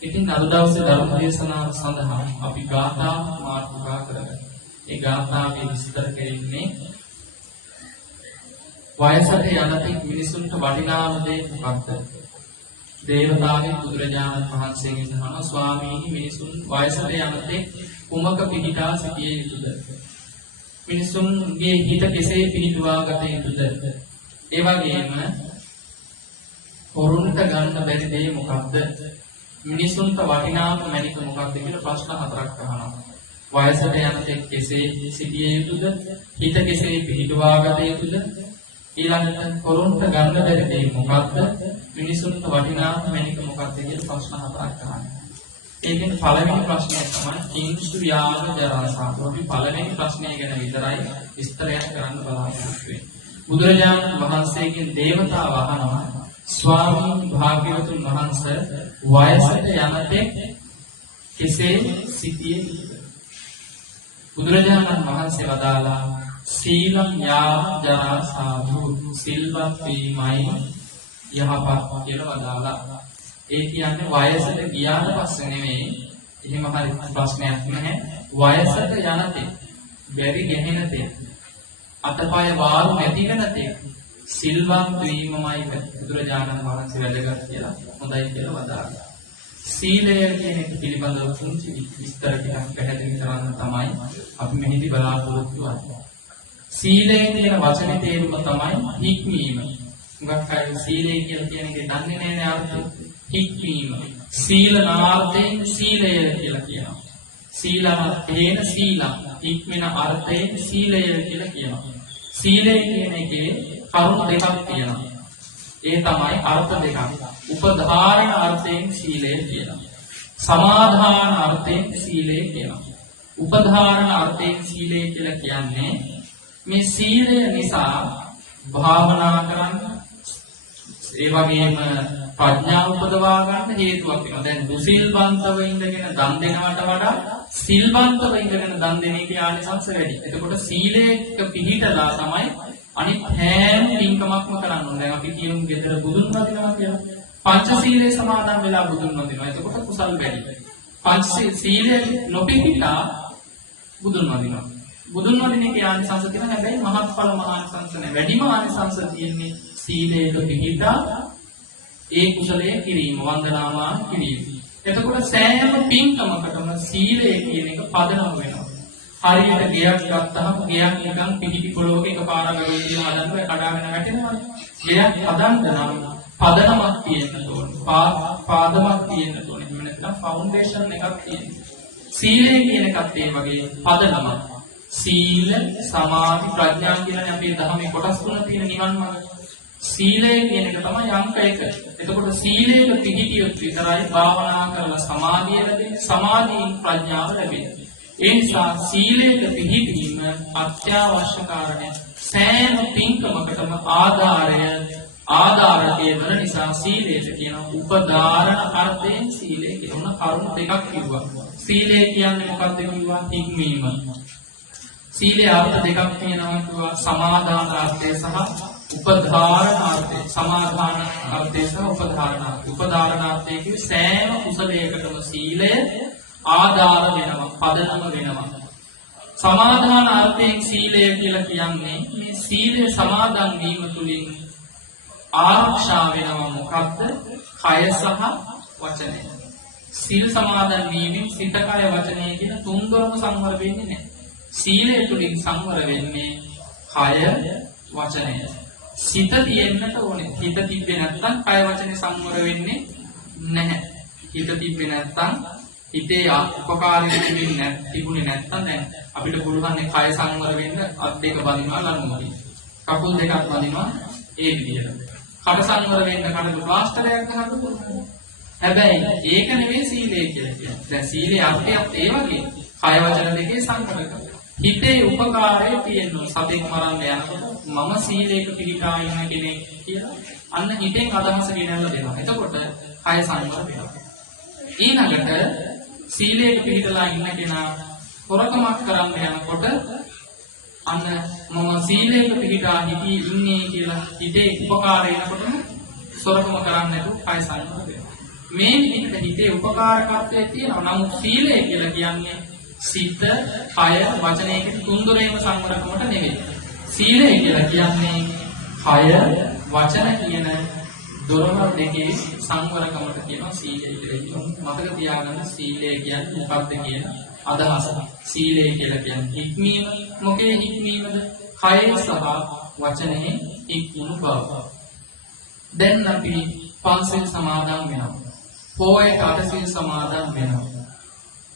ඉතින් අද දවසේ ධර්ම දේශනාව සඳහා අපි ගාථා මාතෘකා කරගෙන ඒ ගාථාවේ විස්තර කෙරෙන්නේ වයසට යනතෙක් මිනිසුන්ට වටිනාම දේ මොකක්ද? දේවතාවෙන් බුදුරජාණන් වහන්සේගෙන් අහනවා ස්වාමීනි මිනිසුන් වයසට යනතෙක් කුමක පිහිටා සිටිය යුතුද? මිනිසුන්ගේ හිත කෙසේ පිහිටුවා ගත යුතුද? ඒ වගේම හොරුන්ට ගන්න බැරි දේ මොකක්ද? මිනිසුන්ට වටිනාම මැනික මොකක්ද කියලා ප්‍රශ්න හතරක් අහනවා. වයසට යනතෙක් කෙසේ සිටිය යුතුද? හිත කෙසේ පිහිටුවා ගත යුතුද? ඊළඟට හොරුන්ට ගන්න බැරි දේ මොකක්ද? මිනිසුන්ට වටිනාම මැනික මොකක්ද කියලා ප්‍රශ්න හතරක් අහනවා. ඒකෙන් පළවෙනි ප්‍රශ්නය තමයි කිංසු ව්‍යාධ ජරාසාව. අපි පළවෙනි ප්‍රශ්නය ගැන විතරයි විස්තරයක් කරන්න බලාපොරොත්තු වෙන්නේ. බුදුරජාණන් වහන්සේගෙන් දේවතාව අහනවා ස්වාමීන් භාග්‍යවතුන් වහන්සේ වයසට යනතෙක් කෙසේ සිටියේ යුතුද? බුදුරජාණන් වහන්සේ වදාලා සීලං යා ජරාසාව සිල්වත් වීමයි යහපත් කියලා වදාලා. ඒ කියන්නේ වයසට ගියාට පස්සේ නෙමෙයි එහෙම හරි ප්‍රශ්නයක් නැහැ. වයසට යනතෙක් බැරි ගෙහෙන තෙක් අතපය වාරු නැති වෙන තෙක් සිල්වත් වීමමයි බුදුරජාණන් වහන්සේ වැදගත් කියලා හොඳයි කියලා වදාළා. සීලය කියන එක පිළිබඳව පුංචි විස්තර ටිකක් පැහැදිලි කරන්න තමයි අපි මෙහිදී බලාපොරොත්තු වෙන්නේ. සීලය කියන වචනේ තේරුම තමයි හික්මීම. මුගක් අය සීලය කියලා කියන එක දන්නේ නැහැ අර්ථය. හික්මීම. සීලනාර්ථයෙන් සීලය කියලා කියනවා. සීලනාර්ථයෙන් සීලං. හික්මන අර්ථයෙන් සීලය කියලා කියනවා. සීලය කියන එකේ කරුණු දෙකක් තියෙනවා. ඒ තමයි අර්ථ දෙකක්. උපධාරණ අර්ථයෙන් සීලය කියනවා. සමාධාන අර්ථයෙන් සීලය කියනවා. උපධාරණ අර්ථයෙන් සීලය කියලා කියන්නේ මේ සීලය නිසා භාවනා කරන්න ඒ වගේම ප්‍රඥාව උපදවා ගන්න හේතුවක් වෙනවා. දැන් දුසිල්වන්තව ඉඳගෙන දන් දෙනවට වඩා සිල්වන්තව ඉඳගෙන දන් දෙන එකේ ආනිසංස වැඩි. එතකොට සීලයක පිහිටලා තමයි අනිත් හැම පින්කමක්ම කරන්න ඕනේ. දැන් අපි කියමු ගෙදර බුදුන් වදිනවා කියලා. පංචශීලයේ සමාදන් වෙලා බුදුන් වදිනවා. එතකොට කුසල් වැඩි. පංචශීලයේ නොපිහිටා බුදුන් වදිනවා. බුදුන් වදින එකේ ආනිසංස තියෙනවා. හැබැයි මහත්ඵල මහානිසංස නැහැ. වැඩිම ආනිසංස තියෙන්නේ සීලයක පිහිටා ඒ කුසලයේ කිරීම, වන්දනාමාන කිරීම. එතකොට සෑම පින්කමකටම සීලය කියන එක පදනම වෙනවා. හරියට ගයක් ගත්තාම ගයක් නිකන් පිහිටි පොළොවක එකපාරක් ගලවලා හදන්න බෑ, කඩාගෙන වැටෙනවා. ගයක් හදන්න නම් පදනමක් තියෙන්න ඕනේ. පාදමක් තියෙන්න ඕනේ. එහෙම නැත්නම් ෆවුන්ඩේෂන් එකක් තියෙන්න. සීලය කියන එකත් ඒ වගේ පදනමක්. සීල, සමාධි, ප්‍රඥා කියන අපේ ධර්මයේ කොටස් තුන තියෙන නිවන් මාර්ගය. සීලය කියන එක තමයි අංක 1. එතකොට සීලයක පිහිටියොත් විතරයි භාවනා කරලා සමාධිය ලැබෙන්නේ. සමාධියෙන් ප්‍රඥාව ලැබෙන්නේ. ඒ නිසා සීලයක පිහිටීම අත්‍යවශ්‍ය කාරණයක්. සෑම පින්කමකටම ආධාරකයේ වන නිසා සීලයට කියන උපදාරණ අර්ථයෙන් සීලය කියන කරුණු දෙකක් කිව්වා. සීලය කියන්නේ මොකක්ද කිව්වා? හික්මීම. සීලේ අර්ථ දෙකක් තියෙනවා කිව්වා. සමාදාන අර්ථය සහ උපධාරණාර්ථය. සමාධානාර්ථය සහ උපධාරණාර්ථය. උපධාරණාර්ථය කියන්නේ සෑම කුසලයකටම සීලය ආධාර වෙනවා, පදනම වෙනවා. සමාධානාර්ථයෙන් සීලය කියලා කියන්නේ මේ සීලය සමාදන් වීම තුළින් ආරක්ෂා වෙනවා මොකක්ද? කය සහ වචනය. සීල් සමාදන් වීමෙන් සිත, කය, වචනය කියන තුන්දොරම සංවර වෙන්නේ නැහැ. සීලය තුළින් සංවර වෙන්නේ කය, වචනය. සිත තියෙන්නට ඕනේ. හිත තිබ්බේ නැත්නම් කය වචනේ සංවර වෙන්නේ නැහැ. හිත තිබ්බේ නැත්නම් හිතේ උපකාරී තිබුණේ නැත්නම් දැන් අපිට පුළුවන් කය සංවර වෙන්න අත් දෙක බඳිනවා ලනුවකින්. කකුල් දෙකක් බඳිනවා ඒ විදිහට. කඩ සංවර වෙන්න කඩ ප්ලාස්ටරයක් ගන්න පුළුවන්. හැබැයි ඒක නෙමෙයි සීලය කියලා කියන්නේ. දැන් සීලේ අර්ථයත් ඒ වගේ. කය වචන දෙකේ සංවර කරනවා. හිතේ උපකාරය තියෙනවා. සතෙක් මරන්න යනකොට මම සීලයක පිළිපදා ඉන්න කෙනෙක් කියලා අන්න හිතෙන් අදහස ගෙනල්ලා දෙනවා. එතකොට කය සංවර වෙනවා. ඊළඟට සීලයක පිළිපදලා ඉන්න කෙනා හොරකමක් කරන්න යනකොට අන්න මම සීලයක පිළිපදා හිතී ඉන්නේ කියලා හිතේ උපකාර එනකොටම සොරකම කරන්න නැතුව කය සංවර වෙනවා. මේ විදිහට හිතේ උපකාරකත්වයේ තියෙනවා. නමුත් සීලය කියලා කියන්නේ සිත, කය, වචනය කියන තුන්දොරේම සංවරකමට නෙවෙයි. සීලය කියලා කියන්නේ කය, වචන කියන දොරවල් දෙකේ සංවරකමට කියනවා සීලය කියලා. මතක තියාගන්න සීලය කියන්නේ මොකක්ද කියන අදහස. සීලය කියලා කියන්නේ හික්මීම. මොකේ හික්මීමද? කයේ සහ වචනේ හික්මුණු බව. දැන් අපි පන්සිල් සමාදන් වෙනවා. පොයේ අටසිල් සමාදන් වෙනවා.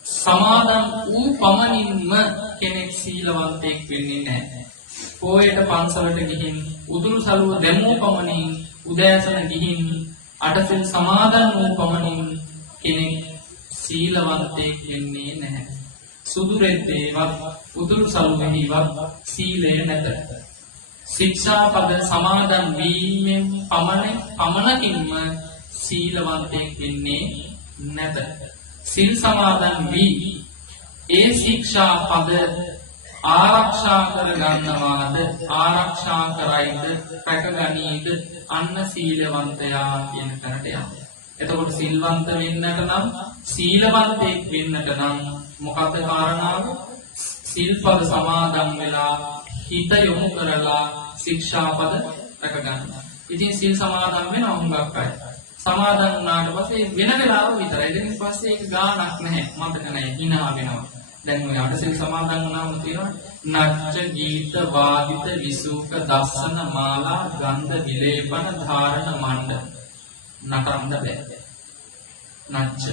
සමාදන් වූ පමණින්ම කෙනෙක් සීලවන්තයෙක් වෙන්නේ නැහැ. පොයේට පන්සලට ගිහින් උදුරු සලුව දැමූ පමණින් උදෑසන ගිහින් අටසිල් සමාදන් වූ පමණින් කෙනෙක් සීලවන්තයෙක් වෙන්නේ නැහැ. සුදු රෙද්දේවත් උදුරු සලුවෙහිවත් සීලය නැත. ශික්ෂාපද සමාදන් වීමෙන් පමණකින්ම සීලවන්තයෙක් වෙන්නේ නැත. සිල් සමාදන් වී ඒ ශික්ෂාපද ආරක්ෂා කර ගන්නවාද ආරක්ෂා කරයිද රැකගනීද අන්න සීලවන්තයා කියන තැනට යනවා. එතකොට සිල්වන්ත වෙන්නට නම් සීලවන්තයෙක් වෙන්නට නම් මොකක්ද කාරණාව? සිල්පද සමාදන් වෙලා හිත යොමු කරලා ශික්ෂාපද රැක ගන්න. ඉතින් සිල් සමාදන් වෙනවා හුඟක් අය. සමාදන් වුණාට පස්සේ වෙන වෙලාව විතරයි. ඊට පස්සේ ඒක ගාණක් නැහැ. මතක නැහැ. hina වෙනවා. දැන් ඔය අටසිල් සමාදන් වුණාම තියෙනවා නච්ච ගීත වාදිත විසූක දස්සන මාලා ගන්ධ විලේපන ධාරණ මණ්ඩ නටන්න බෑ. නච්ච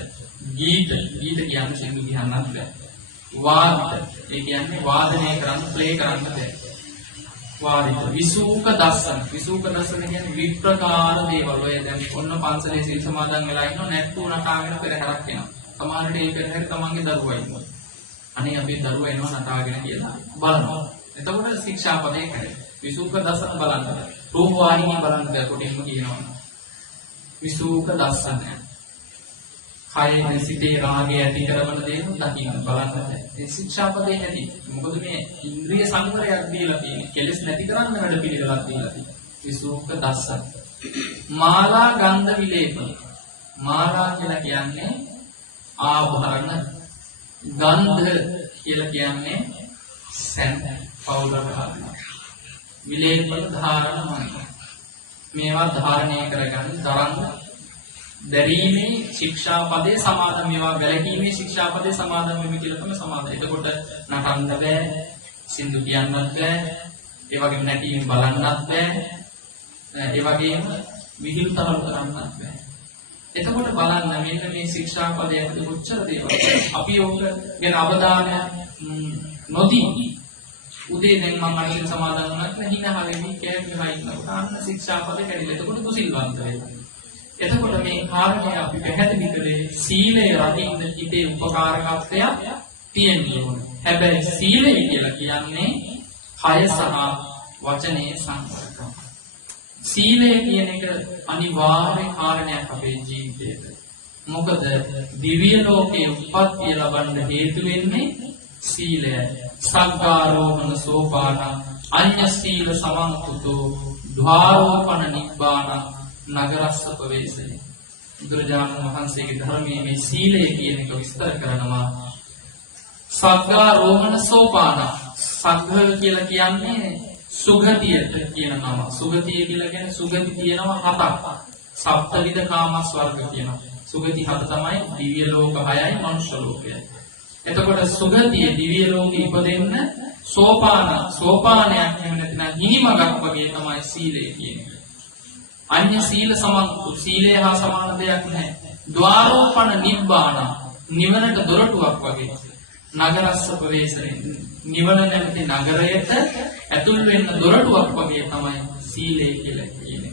ගීත කියන්නේ සිංදු කියන්නත් බෑ. වාදිත ඒ කියන්නේ වාදනය කරන්න ප්ලේ කරන්න බෑ. වාදිත විසූක දස්සන කියන්නේ විප්‍රකාර දේවල්. ඔය දැන් ඔන්න පන්සලේ සිල් සමාදන් වෙලා ඉන්නව නැත්තු නටාගෙන පෙරහැරක් එනවා. සමහරවිට ඒ පෙරහැර තමන්ගේ දරුවා ඉන්නවා. අනේ අපේ දරුවා එනවා නටාගෙන කියලා බලනවා. එතකොට ශික්ෂාපදේ කැඩේ. විසූක දස්සන බලන්න. රූප වාහිනිය බලන්න කොටින්ම කියනවා. විසූක දස්සන. කයේ සිටේ රාගය ඇති කරන දේ දකින්න බලන්න. ඒ ශික්ෂාපදේ ඇති. මොකද මේ ඉන්ද්‍රිය සංවරයක් දීලා තියෙන්නේ. කෙලස් නැති කරන්න වැඩ පිළිවෙලක් දීලා තියෙන්නේ. විසූක දස්සන. මාලා ගන්ධ විලේපන. මාලා කියලා කියන්නේ ආභරණ. ගන්ධ කියලා කියන්නේ සැන් පවුලර ආදී. විලේපන ධාරණ මණ්ඩ. මේවා ධාරණය කරගන්න තරංග දැරීමේ ශික්ෂාපදේ සමාදන් මේවා වැළකීමේ ශික්ෂාපදේ සමාදන් වෙමි කියලා තමයි සමාදන්. එතකොට නටන්න බෑ, සින්දු කියන්නත් බෑ, ඒ වගේම නැටීම් බලන්නත් බෑ, ඒ වගේම විහිළුතරල් කරන්නත් බෑ. එතකොට බලන්න මෙන්න මේ ශික්ෂාපදයේ ඇතුළේ කොච්චර දේවල් අපි ඕක ගැන අවධානය නොදී උදේ දැන් මම අරගෙන සමාදන් වුණත් නැහිනා හැලෙමි කෑම ගහලා ඉන්නවා. අන්න ශික්ෂාපද කැඩිලා. එතකොට කුසිල්වන්ත වෙනවා. එතකොට මේ කාරණය අපි පැහැදිලි කරේ සීලය රකින්න හිතේ උපකාරකත්වයක් තියෙන්න ඕන. හැබැයි සීලය කියලා කියන්නේ කය සහ වචනේ සංවරකම. සීලය කියන එක අනිවාර්ය කාරණයක් අපේ ජීවිතේට. මොකද දිව්‍ය ලෝකයේ උප්පත්තිය ලබන්න හේතු වෙන්නේ සීලයයි. සග්ගාරෝහණ සෝපාන අඤ්ඤ සීල සමන්තුතෝ ධාරෝපණ නිබ්බාන නගරස්ස ප්‍රවේශය. බුදුරජාණන් වහන්සේගේ ධර්මයේ මේ සීලය කියන එක විස්තර කරනවා. සග්ගාරෝහණ සෝපාන. සග්ග කියලා කියන්නේ සුගතියට කියන නම. සුගතිය කියලා කියන්නේ සුගති තියෙනවා හතක්. සප්තවිධ කාමස්වර්ග කියනවා. සුගති හත තමයි දිව්‍ය ලෝක 6යි මනුෂ්‍ය ලෝකයයි. එතකොට සුගතිය දිව්‍ය ලෝකෙ ඉපදෙන්න සෝපානයක් එහෙම නැත්නම් හිමිමගක් වගේ තමයි සීලය කියන්නේ. අන්‍ය සීල සමන්තු සීලය හා සමාන දෙයක් නැහැ. ద్వාරෝපණ නිබ්බාන නිවනට දොරටුවක් වගේ. නගරස්ස ප්‍රවේශයෙන් නිවන නැමැති නගරයට ඇතුල් වෙන්න දොරටුවක් වගේ තමයි සීලය කියලා කියන්නේ.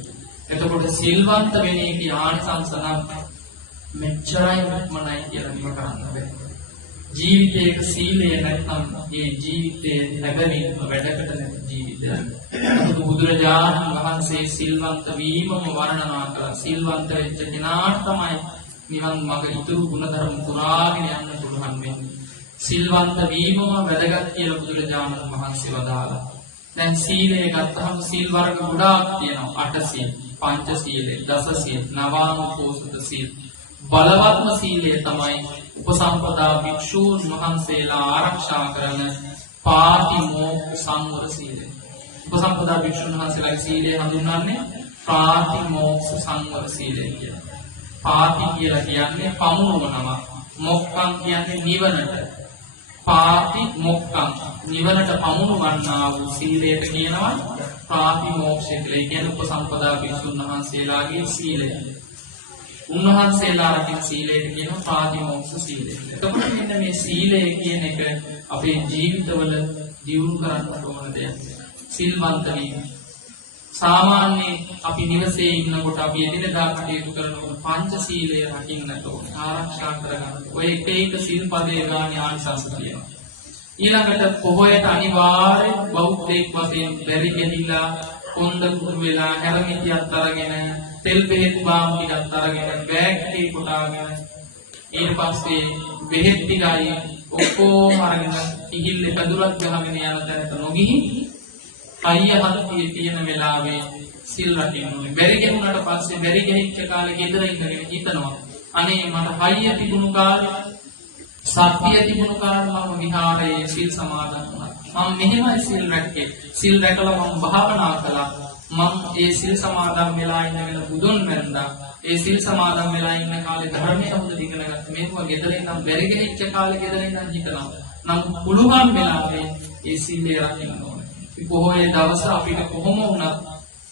එතකොට සිල්වන්ත වෙන එකේ ආනිසංස නම් මෙච්චරයි මනයි කියලා නිම කරන්න බෑ. ජීවිතයක සීලය නැත්නම් ඒ ජීවිතයේ ලැබෙන වැඩකට නැති ජීවිතයක්. බුදුරජාණන් වහන්සේ සිල්වන්ත වීමම වර්ණනා කළා. සිල්වන්ත වෙච්ච කෙනාට තමයි නිවන් මඟ ඉතුරු ගුණධර්ම පුරාගෙන යන්න පුළුවන් වෙන්නේ. සිල්වන්ත වීමම වැදගත් කියලා බුදුරජාණන් වහන්සේ වදාළා. දැන් සීලය ගත්තහම සීල් වර්ග ගොඩාක් තියෙනවා. 8 සීල්, පංච සීලය, දස සීල්, නවානුපෝසත සීල්. බලවත්ම සීලය තමයි උපසම්පදා භික්ෂූන් වහන්සේලා ආරක්ෂා කරන පාතිමෝක්ඛ සංවර සීලය. උපසම්පදා භික්ෂූන් වහන්සේලාගේ සීලය හඳුන්වන්නේ පාතිමෝක්ඛ සංවර සීලය කියලා. පාති කියලා කියන්නේ පමුණුවනම. මොක්ඛං කියන්නේ නිවනට. පාති මොක්ඛං නිවනට පමුණුවන්නා වූ සීලයට කියනවා පාතිමෝක්ෂය කියලා. ඒ කියන්නේ උපසම්පදා භික්ෂූන් වහන්සේලාගේ සීලය. උන්වහන්සේලා රකින සීලයට කියනවා පාතිමෝක්ෂ සීලය. එතකොට මෙන්න මේ සීලය කියන එක අපේ ජීවිතවල දියුණු කරන්න ඕන දෙයක්. සිල්වන්ත වීම. සාමාන්‍ය අපි නිවසේ ඉන්නකොට අපි එදිනෙදා කටයුතු කරනකොට පංච සීලය රකින්නට ඕන. ආරක්ෂා කරගන්න. ඔය එක එක සිල්පදේ ගානේ ආනිසංස තියෙනවා. ඊළඟට පොහොයට අනිවාර්යෙන් බෞද්ධයෙක් වශයෙන් බැරි ගෙනිලා කොන්ද කුරු වෙලා හැරමිටියක් අරගෙන තෙල් බෙහෙත් බාම් ටිකක් අරගෙන බෑග් එකේ කොටාගෙන ඊට පස්සේ බෙහෙත් ටිකයි ඔක්කොම අරගෙන ඉහිල්ල පැදුරක් ගහගෙන යන තැනට නොගිහින් අයිය හත්තියේ තියෙන වෙලාවේ සිල් රකින්න ඕනේ. බැරි ගෙනුනට පස්සේ බැරි ගෙහිච්ච කාලේ ගෙදර ඉඳගෙන හිතනවා අනේ මට හයිය තිබුණු කාලේ සත්‍ය තිබුණු කාලේ මම විහාරයේ සිල් සමාදන් වුණා. මම මෙහෙමයි සිල් රැක්කේ. සිල් රැකලා මම භාවනා කළා. මම ඒ සිල් සමාදන් වෙලා ඉඳගෙන බුදුන් වැඳා. ඒ සිල් සමාදන් වෙලා ඉන්න කාලේ ධර්මය හොඳට ඉගෙන ගත්තා. මේකම ගෙදර ඉඳන් බැරි ගෙහිච්ච කාලේ ගෙදර ඉඳන් හිතනවා. නම් පුළුවන් වෙලාවේ ඒ සිල්ලේ රකින්න ඕනේ. පොහොය දවස අපිට කොහොම වුණත්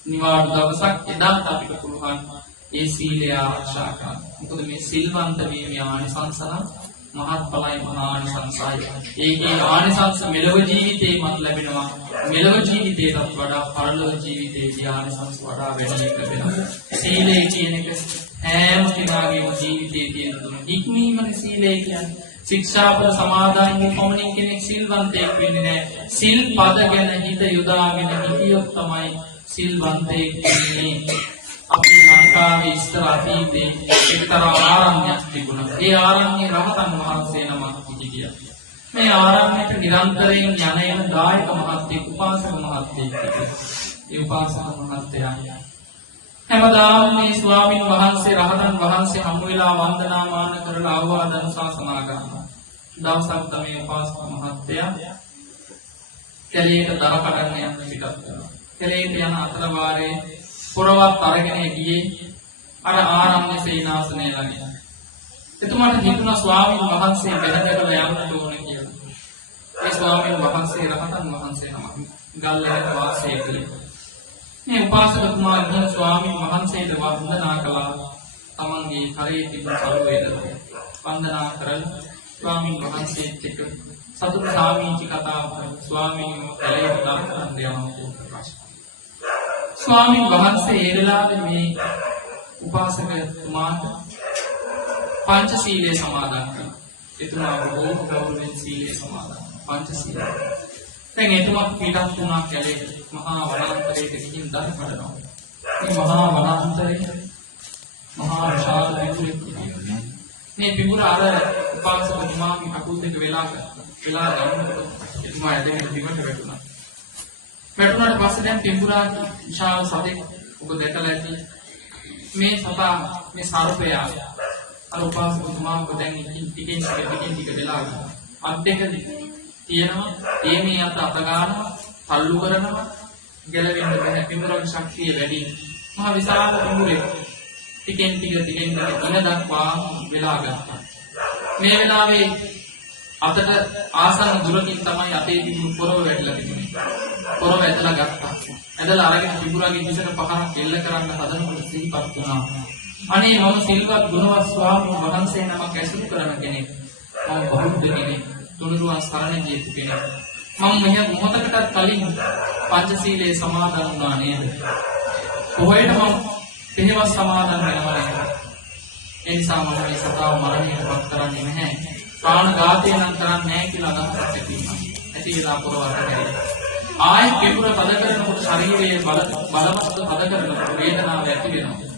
නිවාඩු දවසක් එදාට අපිට පුළුවන් ඒ සීලය ආරක්ෂා කරන්න. මොකද මේ සිල්වන්ත වීමේ ආනිසංස මහත්ඵලයි මහානිසංසයි. ඒකේ ආනිසංස මෙලව ජීවිතේමත් ලැබෙනවා. මෙලව ජීවිතේටත් වඩා පරලොව ජීවිතේදී ආනිසංස වඩා වැඩි ලැබෙනවා. සීලය කියන එක හැම කෙනාගේම ජීවිතයේ තියෙන තුන. ඉක්මීමනේ සීලය කියන්නේ. ශික්ෂාපද සමාදානයේ පමණින් කෙනෙක් සිල්වන්තයෙක් වෙන්නේ නැහැ. සිල් පද ගැන හිත යොදාගෙන හිටියොත් තමයි සිල්වන්තයෙක් වෙන්නේ. අපි ලංකාවේ ඉස්තර අතීතේ එක්තරා ආරණ්‍යයක් තිබුණා. ඒ ආරණ්‍යයේ රහතන් වහන්සේ නමක් හිටියා. මේ ආරණ්‍යයට නිරන්තරයෙන් යන දායක මහත්තයෙක් උපාසක මහත්තයෙක් හිටියා. ඒ උපාසක මහත්තයා හැමදාම මේ ස්වාමින් වහන්සේ රහතන් වහන්සේ හමු වෙලා වන්දනාමාන කරලා අවවාද අනුශාසනා කරනවා. දවසක් තමයි උපාසක මහත්තයා කැලේට දර කඩන්න යන්න පිටත් වෙනවා. කැලේට යන අතර වාරේ පොරවත් අරගෙන ගියේ අර ආරණ්‍ය සේනාසනය ළඟ. එතුමාට හිතුණා ස්වාමීන් වහන්සේ බැලදකලා යන්න ඕනේ කියලා. ඒ ස්වාමීන් වහන්සේ රහතන් වහන්සේ නමක් ගල්ලෙන් වාසය කළේ. මේ උපාසකතුමා ගිහින් ස්වාමීන් වහන්සේට වන්දනා කළා. තමන්ගේ කරේ තිබුණු සරුවේද වන්දනා කරලා ස්වාමීන් වහන්සේත් එක්ක සතුට සාමීචි කතා කරලා ස්වාමීන් වහන්සේට දරකරන් දෙනවා. ස්වාමීන් වහන්සේ ඒ වෙලාවේ මේ උපාසකතුමාට පංචශීලයේ සමාදන් කළා. එතුමා බොහෝ ගෞරවයෙන් සීලයේ සමාදන්. පංචශීලය. දැන් එතුමා පිටත් වුණා කැලේ මහා වනාන්තරයට ගිහින් දර කඩනවා. මේ මහා වනාන්තරයේ මහා විශාල පිටුරේ මේ පිටුර අර උපාසකතුමාගේ අකුල් දෙක වෙලා ගන්නකොට එතුමා ඇදගෙන පිටට වැටුණා. වැටුණාට පස්සේ දැන් පිටුරා විශාල සතෙක් ඔබ දැකලා ඇති. මේ සතා මේ සර්පයා අර උපාසකතුමා ඔබ දැන් ටිකෙන් ටික වෙලා අත් දෙක තියෙනවා. මේ අත ගන්නවා, තල්ලු කරනවා, ගැලවෙන්න බෑ. පිටුරගේ ශක්තිය වැඩි. මහා විශාල පිටුරේ ටිකෙන් ටික ඉන දක්වා වෙලා ගත්තා. මේ වෙලාවේ අතට ආසන්න දුරකින් තමයි අතේ තිබුණු පොරව වැටලා තිබුණේ. පොරව ඇදලා ගත්තා. ඇදලා අරගෙන පිටුරගේ දිසට පහරක් එල්ල කරන්න හදනකොට සිහිපත් වුණා. අනේ මම සිල්වත් ගුණවත් ස්වාමීන් වහන්සේ නමක් ඇසුරු කරන කෙනෙක්. මම බෞද්ධ කෙනෙක්. තුනුරුවන් සරණ ගියපු කෙනෙක්. මම මෙහෙ මොහොතකටත් කලින් පංචශීලයේ සමාදන් වුණා නේද? කොහේද මම පිළිවෙස් සමාදන් වෙනවා නේද? ඒ නිසා මම මේ සතාව මරණයටපත් කරන්නේ නැහැ. ප්‍රාණඝාතය නම් කරන්නේ නැහැ කියලා අදහසක් ඇති වුණා. ඇති වෙලා පුරවට හැරෙයි. ආයෙත් පිටුර පද කරනකොට ශරීරයේ බලවත් පද කරනකොට වේදනාවක් ඇති වෙනවා.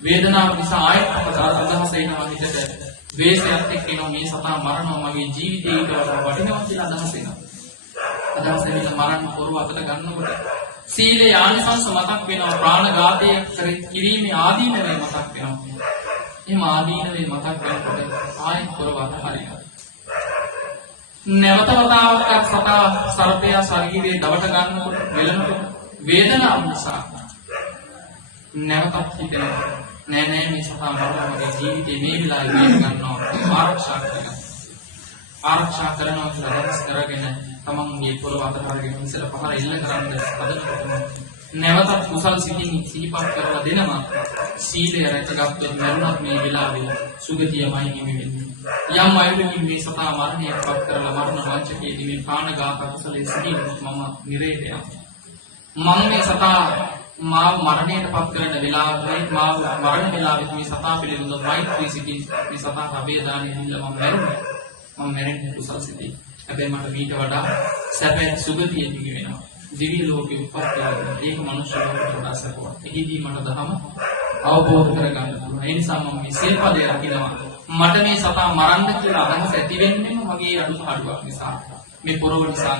වේදනාව නිසා ආයෙත් අදහස එනවා හිතට. ද්වේෂයත් එක්ක එනවා මේ සතා මරනවා මගේ ජීවිතේ ඊට වඩා වටිනවා කියලා අදහස් එනවා. අදහස් එවිලා මරන්න පොරව අතට ගන්නකොට සීලේ ආනිසංස මතක් වෙනවා, ප්‍රාණඝාතය කිරීමේ ආදීනවේ මතක් වෙනවා. එහෙම ආදීනවේ මතක් වෙනකොට ආයෙත් පොරව අතහරිනවා. නැවත වතාවක් සතා සර්පයා ශරීරයේ දවට ගන්නකොට වෙලනකොට වේදනාව නිසා නැවතත් හිතෙනවා නෑ නෑ මේ සතා මරලා මගේ ජීවිතේ මේ විලායි වේද ගන්නවා ආරක්ෂා කරනවා. ආරක්ෂා කරනවා කියලා අදහස් කරගෙන තමන්ගේ පොළව අතහරගෙන ඉස්සර පහර එල්ල කරන්න හදනකොට නැවතත් කුසල් සිතින් සිහිපත් කරලා දෙනවා. සීලය රැකගත්තොත් මරුණත් මේ වෙලාවේ සුගතියමයි හිමි වෙන්නේ. යම් අයුරකින් මේ සතා මරණයටපත් කරලා මරණ වංචකයේදී මේ ප්‍රාණඝාත කුසලයේ සිටිනොත් මම නිරේත යනවා. මම මේ සතා මාව මරණයටපත් කරන වෙලාවේ මාව මරණ වෙලාවෙත් මේ සතා පිළිබඳව මෛත්‍රී සිතින් මේ සතා අභේදානෙ හිල්ල මම මැරෙන්නේ කුසල් සිතින්. හැබැයි මට ඊට වඩා සැප සුගතිය හිමි වෙනවා. දිව්‍ය ලෝකෙ උපත් වෙනවා. ඒක මනුෂ්‍ය ලෝකෙට වඩා සැපවත්. එහිදී මට ධම අවබෝධ කරගන්න පුළුවන්. ඒ නිසා මම මේ සිල්පදය රකිනවා. මට මේ සතා මරන්න කියලා අදහස ඇති වෙන්නේ මගේ අඩුපාඩුවක් නිසා. මේ පොරව නිසා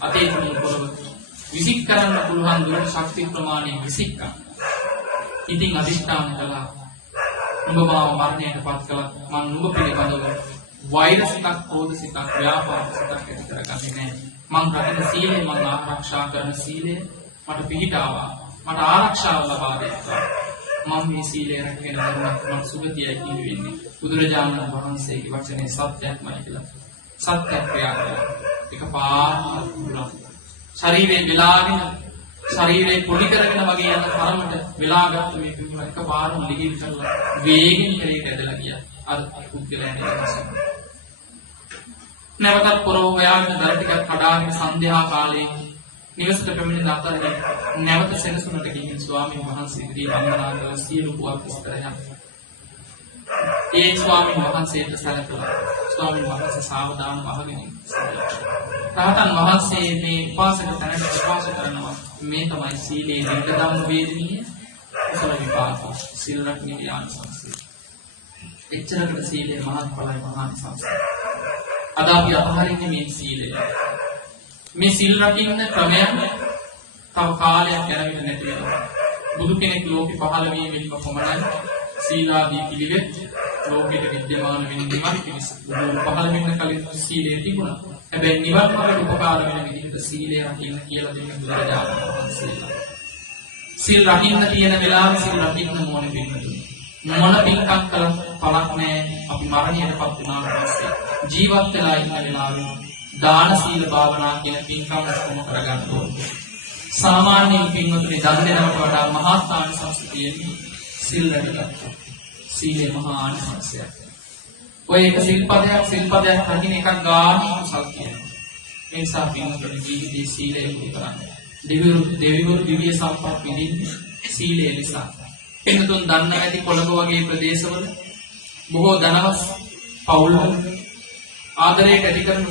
අතේ තියෙන පොරව විසික් කරන්න පුළුවන් දුරට ශක්ති ප්‍රමාණය විසික්කා. ඉතින් අදිෂ්ඨාන කළා. නුඹ මාව මරණයටපත් කළා. මම නුඹ පිළිබඳව වෛරසිතක්, ක්‍රෝධසිතක්, ව්‍යාපාදසිතක් ඇති කරගන්නේ නැහැ. මං රකින සීලය, මං ආරක්ෂා කරන සීලය මට පිහිටාවා. මට ආරක්ෂාව ලබා දෙනවා. මම මේ සීලය රැකගෙන ගමන් මට සුගතියයි හිමි වෙන්නේ. බුදුරජාණන් වහන්සේගේ වචනේ සත්‍යයක්මයි කියලා. සත්‍ය ක්‍රියා කළා. එකපාරට පුළුවන්. ශරීරේ වෙලාගෙන ශරීරේ පොඩි කරගෙන වගේ යන තරමට වෙලාගත් මේ පිටුල එකපාරම ලිගින් කරලා වේගෙන් පෙරේට ඇදලා ගියා. අර පුද්ගලයන් එක්ක නැවතත් පොරව හොයාගෙන දර ටිකක් කඩාගෙන සන්ධ්‍යා කාලේ නිවසට පැමිණෙන අතරේ නැවත සෙනසුනට ගිහින් ස්වාමීන් වහන්සේ ඉදිරියේ වන්දනා කළ සියලු පුවත් විස්තර යනවා. ඒ ස්වාමීන් වහන්සේට සැලකලා ස්වාමීන් වහන්සේ සාවධානව අහගෙන රහතන් වහන්සේ මේ උපාසක තැනට ප්‍රකාශ කරනවා මේ තමයි සීලේ දීර්ඝ වේදනීය කුසල විපාක සීල රැකීමේ ආනිසංසය. එච්චරකට සීලේ මහත්ඵලයි මහානිසංසය. අද අපි අතහරින්නේ මේ සීලය. මේ සීල් රකින්න ක්‍රමයන් තව කාලයක් යනවිට නැති වෙනවා. බුදු කෙනෙක් ලෝකෙ පහළ වීමෙන් කොහොමද සීලාදී පිළිවෙත් ලෝකෙට විද්‍යමාන වෙන නිවන් පිණිස බුදු පහළ වෙන්න කලින් සීලය තිබුණා. හැබැයි නිවන් මාර්ගයට උපකාර වෙන විදිහට සීලය රකින්න කියලා දෙන්න බුදුරජාණන් වහන්සේ. සීල් රකින්න තියෙන වෙලාවේ සීල් රකින්න ඕනේ වෙන්නේ. මොන පින්කම් කළත් පළක් නැහැ. අපි මරණයටපත් වුණාට පස්සේ ජීවත් වෙලා ඉන්න වෙලාවේ දාන සීල භාවනා කියන පින්කම් ඔක්කොම කරගන්න ඕනේ. සාමාන්‍යයෙන් පින්වතුනි දන් දෙනවට වඩා මහා ආනිසංස තියෙන්නේ සීල් රැකගත්තා. සීලේ මහා ආනිසංසයක්. ඔය එක සිල්පදයක් රකින්න එකක් ගාන කුසල් කියනවා. ඒ නිසා පින්වතුනි ජීවිතයේ සීලය පුරුදු කරන්න. දෙවිවරු දිව්‍ය සම්පත් විඳින්නේ සීලය නිසා. පින්තුන් දන්න ඇති කොළඹ වගේ ප්‍රදේශවල බොහෝ ධනවත් පවුල්වල ආදරයට ඇති කරන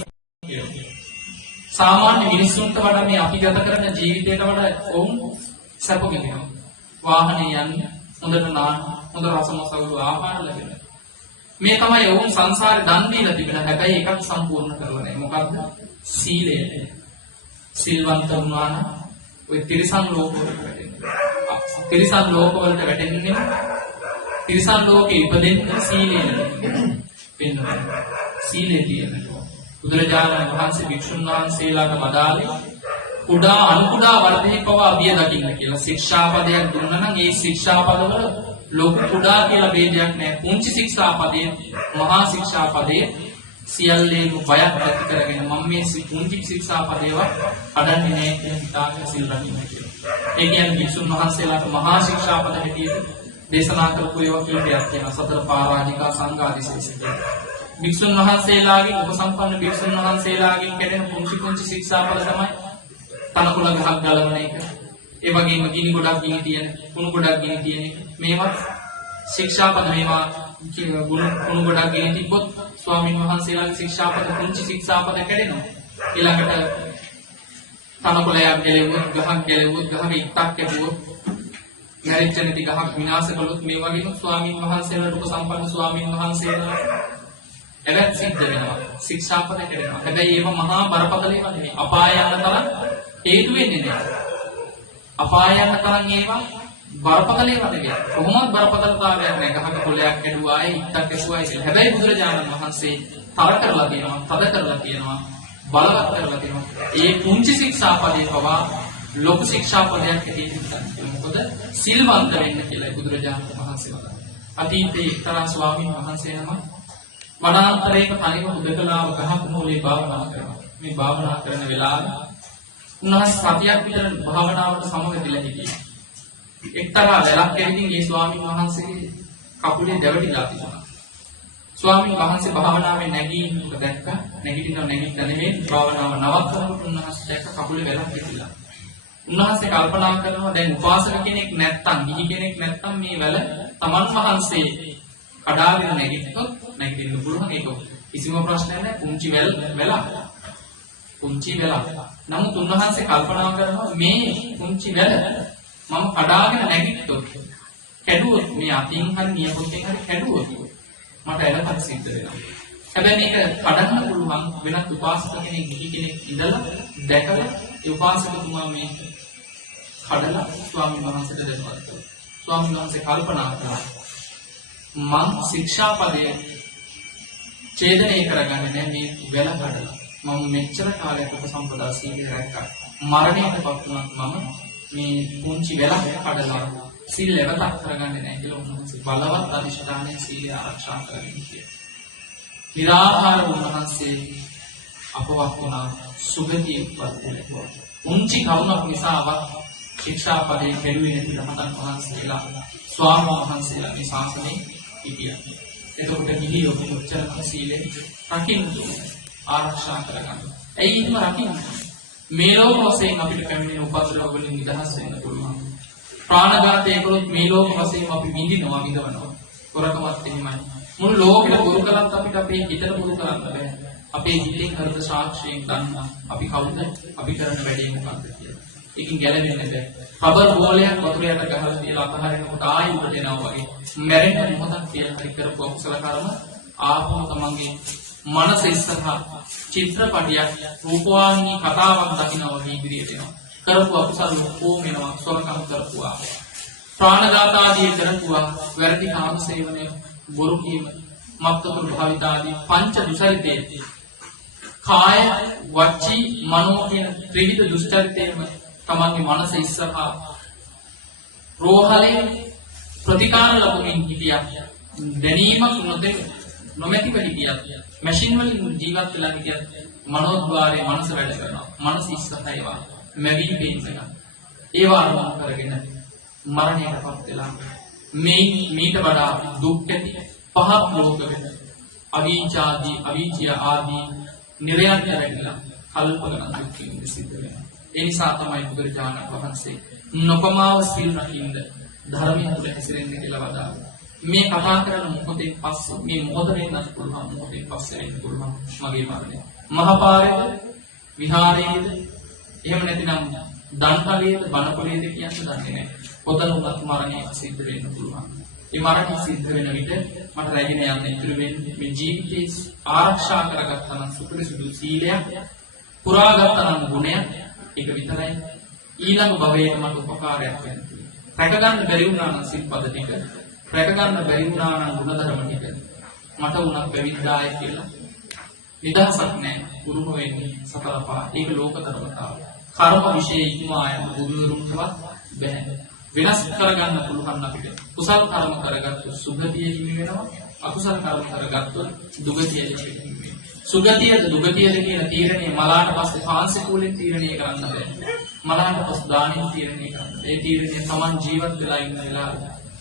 සාමාන්‍ය මිනිස්සුන්ට වඩා මේ අපි ගත කරන ජීවිතයට වඩා ඔවුන් සැප විඳිනවා. වාහනේ යන්නේ හොඳට නාන හොඳ රසමසවුළු ආහාර ලැබෙනවා. මේ තමයි ඔවුන් සංසාරේ දන් දීලා තිබෙන හැබැයි එකක් සම්පූර්ණ කරලා නැහැ. මොකද්ද? සීලය. සිල්වන්ත වුණා නම් ඔය තිරිසන් ලෝකවලට වැටෙනවා. තිරිසන් ලෝකවලට වැටෙන්නේ තිරිසන් ලෝකේ ඉපදෙන්න සීලය වෙනවා. සීලය තියෙනවා. බුදුරජාණන් වහන්සේ වික්ෂුන් වහන්සේලාට වදාළේ කුඩා අනුකුඩා වර්ධේ පවා බිය දකින්න කියලා. ශික්ෂාපදයක් දුන්නා නම් ඒ ශික්ෂාපදවල ලොකු කුඩා කියලා ભેදයක් නැහැ. පුංචි ශික්ෂාපදයේ මහා ශික්ෂාපදයේ සියල්ලේම බයක් ඇති කරගෙන මම මේ පුංචි ශික්ෂාපදේවත් කඩන්නේ නැහැ කියන හිතාගෙන සිල් රකින්න කියලා. ඒ කියන්නේ වික්ෂුන් වහන්සේලාට මහා ශික්ෂාපද හැටියට දේශනා කරපු ඒවා කීපයක් තියෙනවා. සතර පරාජිකා සංඝාදිශේෂ කියලා. වික්ෂුන් වහන්සේලාගේ උපසම්පන්න වික්ෂුන් වහන්සේලාගෙන් කැඩෙන පුංචි ශික්ෂාපද තමයි තනකොළ ගහක් ගලවන එක. ඒ වගේම ගිනි ගොඩක් ගිනි තියෙන, කුණු ගොඩක් ගිනි තියෙන එක. මේවා ශික්ෂාපද මේවා කුණු ගොඩක් ගිනි තිබ්බොත් ස්වාමීන් වහන්සේලාගේ ශික්ෂාපද පුංචි ශික්ෂාපද කැඩෙනවා. ඊළඟට තනකොළයක් ගැලෙවුවොත්, ගහක් ගැලෙවුවොත්, ගහක ඉත්තක් කැපුවොත්, මැරිච්ච නැති ගහක් විනාශ කළොත් මේ වගේම ස්වාමීන් වහන්සේලාට උපසම්පන්න ස්වාමීන් වහන්සේලා එවත් සිද්ධ වෙනවා. ශික්ෂාපද කැඩෙනවා. හැබැයි ඒව මහා බරපතල ඒවා නෙවෙයි. අපාය යන තරම් හේතු වෙන්නේ නැහැ. අපාය යන තරම් ඒවා බරපතල ඒවා නෙවෙයි. කොහොමවත් බරපතලතාවයක් නැහැ. ගහක කොළයක් කැඩුවා, ඉත්තක් ඇසුවායි කියලා. හැබැයි බුදුරජාණන් වහන්සේ තර කරලා තියෙනවා, තද කරලා තියෙනවා, බලවත් කරලා තියෙනවා. ඒ පුංචි ශික්ෂාපදේ පවා ලොකු ශික්ෂාපදයක් හැටියට හිතන්න. මොකද සිල්වන්ත වෙන්න කියලා බුදුරජාණන් වහන්සේ වදාළා. අතීතයේ එක්තරා ස්වාමීන් වහන්සේ නමක් වනාන්තරයක තනිව උදකලාව ගහක මූලේ භාවනා කරනවා. මේ භාවනා කරන වෙලාවේ උන්වහන්සේ සතියක් විතර භාවනාවට සමවැදිලා හිටියා. එක්තරා වැලක් ඇවිදින් මේ ස්වාමීන් වහන්සේගේ කකුලේ දැවටිලා තිබුණා. ස්වාමීන් වහන්සේ භාවනාවේ නැගීමක දැක්කා. නැගිටිනවා නෙමෙයි භාවනාව නවත්තනකොට උන්වහන්සේ දැක්ක කකුලේ වැලක් හිටිලා. උන්වහන්සේ කල්පනා කරනවා දැන් උපාසක කෙනෙක් නැත්තම්, ගිහි කෙනෙක් නැත්තම් මේ වැල තමන් වහන්සේ කඩාගෙන නැගිට්ටොත් නැගිටින්න පුළුවන්. ඒක කිසිම ප්‍රශ්නයක් නැහැ. පුංචි වැලක්. පුංචි වැලක්. නමුත් උන්වහන්සේ කල්පනා කරනවා මේ පුංචි වැල මම කඩාගෙන නැගිට්ටොත්, කැඩුවොත්, මේ අතින් හරි නියපොත්තෙන් හරි කැඩුවොත් මට එලකට සිද්ධ වෙනවා. හැබැයි මේක කඩන්න පුළුවන් වෙනත් උපාසක කෙනෙක්, ගිහි කෙනෙක් ඉඳලා දැකලා ඒ උපාසකතුමා මේ කඩලා ස්වාමීන් වහන්සේට දෙනවා. ස්වාමීන් වහන්සේ කල්පනා කළා මං ශික්ෂාපදයේ ඡේදනය කරගන්නේ නැහැ මේ වැල කඩලා. මම මෙච්චර කාලයක් උපසම්පදා සීලය රැක්කා. මරණයටපත් වුණත් මම මේ පුංචි වැල කඩලා සීල ලැබතක් කරගන්නේ නැහැ කියලා උන්වහන්සේ බලවත් අධිෂ්ඨානයෙන් සීලය ආරක්ෂා කරගෙන හිටියා. निराहार උන්වහන්සේ අපවත් වුණා, සුගතිය උපත් වුණා. උන්චි කරුණක් නිසාවත් ශික්ෂාපදේ කෙරුවේ නැති රහතන් වහන්සේලා ස්වාමීන් වහන්සේලා මේ ශාසනයේ හිටියා. එතකොට ගිහියෝ කොච්චර සීලෙ රකින්න ආරක්ෂා කරගන්න. ඇයි එහෙම රකින්න? මේ ලෝක වශයෙන් අපිට පැමිණෙන උපද්‍රව වලින් නිදහස් වෙන්න පුළුවන්. ප්‍රාණඝාතය කළොත් මේ ලෝක වශයෙන් අපි විඳිනවා, විඳවනවා. කොරකමත් එහෙමයි. මුළු ලෝකෙට පුරු කරත් අපිට අපේ හිතට පුරු කරන්න බෑ. අපේ හිතෙන් හරිද සාක්ෂියෙන් ගන්න අපි කවුද? අපි කරන වැඩේ මොකක්ද කියලා. ඒකෙන් ගැලවෙන්න බෑ. රබර් බෝලයක් වතුරයට ගහලා තියලා අතහරිනකොට ආයෙ උඩට එනවා වගේ. මැරෙන්න මොහොතක් කියලා හරි කරපු අකුසල කර්ම ආපහු තමන්ගේ මනස ඉස්සරහා චිත්‍රපටියක්, රූපවාහිනී කතාවක් දකිනවා වගේ ඉදිරියට එනවා. කරපු අකුසල ඔක්කොම එනවා. සොරකම් කරපුවා, ප්‍රාණඝාත ආදී කරපුවා, වැරදි කාම සේවනය, බොරු කීම, මත්තුරු භාවිත ආදී පංච දුසරිතේ කාය, වචී, මනෝ කියන ත්‍රිවිධ දුෂ්චරිතේම තමන්ගේ මනස ඉස්සරහා රෝහලේ ප්‍රතිකාර ලැබුමින් හිටියා. දැනීමක් නොමැතිව හිටියා. මැෂින් වලින් ජීවත් වෙලා හිටියා. මනෝද්වාරයේ මනස වැඩ කරනවා. මනස ඉස්සරහා ඒවා මැවි පේනවා. ඒවා අරමුණු කරගෙන මරණයටපත් වෙලා මේට වඩා දුක් ඇති පහත් ලෝකෙක අවීචිය ආදී නිර්යන්ත වෙලා කල්ප ගණන් දුක් විඳින්න සිද්ධ වෙනවා. ඒ නිසා තමයි බුදුරජාණන් වහන්සේ නොපමාව සිල් රකින්න ධර්මයෙන් තුල හැසිරෙන්න කියලා වදාළා. මේ කතා කරන මොහොතෙන් පස්සේ මේ මොහොත වෙන්නත් පුළුවන්, මොහොතෙන් පස්සේ වෙන්න පුළුවන් මගේ මරණය. මහපාරේද, විහාරයේද, එහෙම නැතිනම් දන්පලයේද, බණපලයේද කියන්න දන්නේ නැහැ. පොතන උනත් මරණය සිද්ධ වෙන්න පුළුවන්. ඒ මරණය සිද්ධ වෙන විට මට රැගෙන යන්න ඉතුරු වෙන්නේ මේ ජීවිතේ ආරක්ෂා කරගත්තා නම් සුපිරිසුදු සීලයක්, පුරාගත්තා නම් ගුණයක්, ඒක විතරයි ඊළඟ භවයේ මට උපකාරයක් වෙන්නේ. රැකගන්න බැරි වුණා නම් සිල්පද ටික, රැකගන්න බැරි වුණා නම් ගුණධර්ම ටික මට උනත් බැවිද්දායි කියලා නිදහසක් නැහැ. උරුම වෙන්නේ සතරපා. ඒක ලෝක ධර්මතාවය. කර්ම විශේෂ ඉක්මා යන බුදුරුම්කවත් බැහැ. වෙනස් කරගන්න පුළුවන් අපිට. කුසල් කර්ම කරගත්තොත් සුගතිය හිමි වෙනවා. අකුසල කර්ම කරගත්තොත් දුගතිය හිමි වෙනවා. සුගතියද දුගතියද කියන තීරණය මලාට පස්සේ පාංශිකූලෙන් තීරණය කරන්න බෑ. මලාට පස්සේ දානෙන් තීරණය කරන්න. ඒ තීරණය Taman ජීවත් වෙලා ඉන්න වෙලාව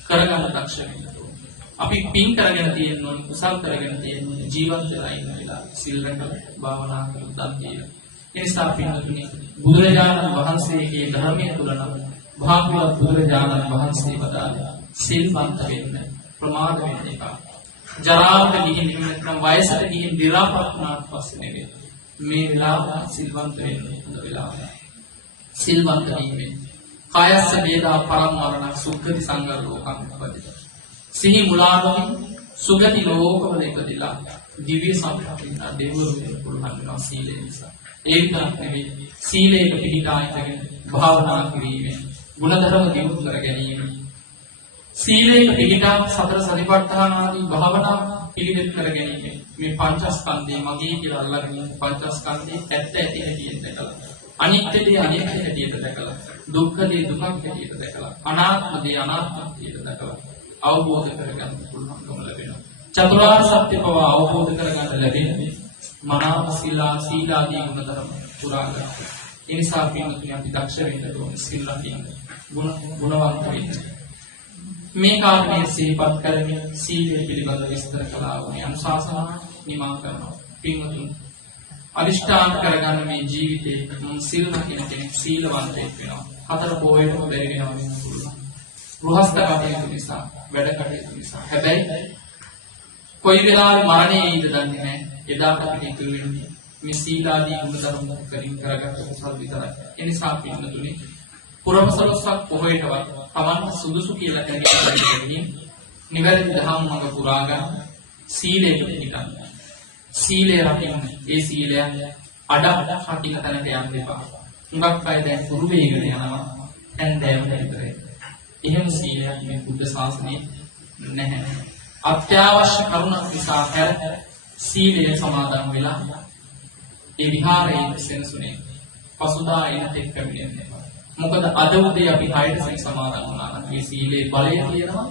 කරගන්න දක්ෂ වෙන්න ඕනේ. අපි පින් කරගෙන තියෙන්න ඕනේ, කුසල් කරගෙන තියෙන්න ඕනේ, ජීවත් වෙලා ඉන්න වෙලාව සිල් රැකලා භාවනා කරලා දන් දීලා. ඒ නිසා පින්තුනි බුදුරජාණන් වහන්සේගේ ධර්මයේ තුල නම් භාග්‍යවත් බුදුරජාණන් වහන්සේ වදාළා සිල්වන්ත වෙන්න, ප්‍රමාද වෙන්න එපා. ජරාවට ගිහින් නැත්නම් වයසට ගිහින් දිරාපත් වුණාට පස්සේ නෙවෙයි මේ වෙලාව සිල්වන්ත වෙන්න හොඳ වෙලාව. සිල්වන්ත වීමෙන් කායස්ස වේදා පරමවරණ සුගති සංගර ලෝකං උපදිත. සිහි මුලාවමින් සුගති ලෝකවල ඉපදිලා දිව්‍ය සම්පන්න දෙවිවරු වෙන්න පුළුවන් වෙනවා සීලය නිසා. ඒ විතරක් නෙවෙයි සීලයක පිහිටා ඉඳගෙන භාවනා කිරීමෙන් ගුණධර්ම දියුණු කර ගැනීම. සීලයක පිහිටා සතර සතිපට්ඨාන ආදී භාවනා පිළිවෙත් කර ගැනීම. මේ පංචස්කන්ධය මගේ කියලා අල්ලගෙන පංචස්කන්ධයේ ඇත්ත ඇති හැටියට දැකලා අනිත්‍ය දේ අනිත්‍ය හැටියට දැකලා දුක්ඛ දේ දුකක් හැටියට දැකලා අනාත්ම දේ අනාත්ම හැටියට දැකලා අවබෝධ කරගන්න පුළුවන්කම ලැබෙනවා. චතුරාර්ය සත්‍ය පව අවබෝධ කරගන්න ලැබෙන්නේ මනාව සීලාදී ගුණධර්ම පුරා ගන්න. ඒ නිසා පින්වතුනි අපි දක්ෂ වෙන්න ඕනේ සීල රකින්න. ගුණවන්ත වෙන්න. මේ කාරණේ සිහිපත් කරමින් සීලය පිළිබඳ විස්තර කළා වූ අනුශාසනා නිමා කරනවා. පින්වතුනි අදිෂ්ඨාන කරගන්න මේ ජීවිතේ මම සීල රකින්න කෙනෙක් සීලවන්තයෙක් වෙනවා. හතර පොයේම බැරි වෙනවා වෙන්න පුළුවන්. ගෘහස්ත කටයුතු නිසා, වැඩ කටයුතු නිසා. හැබැයි කොයි වෙලාවෙ මරණය එයිද දන්නේ නැහැ. එදාට අපිට ඉතුරු වෙන්නේ මේ සීලාදී ගුණධර්ම කරින් කරගත්ත කුසල් විතරයි. ඒ නිසා පින්වතුනි පුරවසලස්සක් පොහොයටවත් තමන්ට සුදුසු කියලා කැමතියි. නිවැරදි දහම් මඟ පුරා ගන්න සීලයට පිළිගන්න. සීලය රකින්න. ඒ සීලය අඩ රකින්න තැනට යන්න එපා. හුඟක් අය දැන් පුරු වේගන යනවා. හැන්දෑවට විතරයි. එහෙම සීලයක් මේ බුද්ධ ශාසනයේ නැහැ. අත්‍යවශ්‍ය කරුණක් නිසා හැර සීලය සමාදන් වෙලා ඒ විහාරයේ සෙනසුනේ පසුදා එනට එක් පැමිණෙන්නේ. මොකද අද උදේ අපි 6ට සී සමාදන් වුණා නම් මේ සීලේ බලය තියෙනවා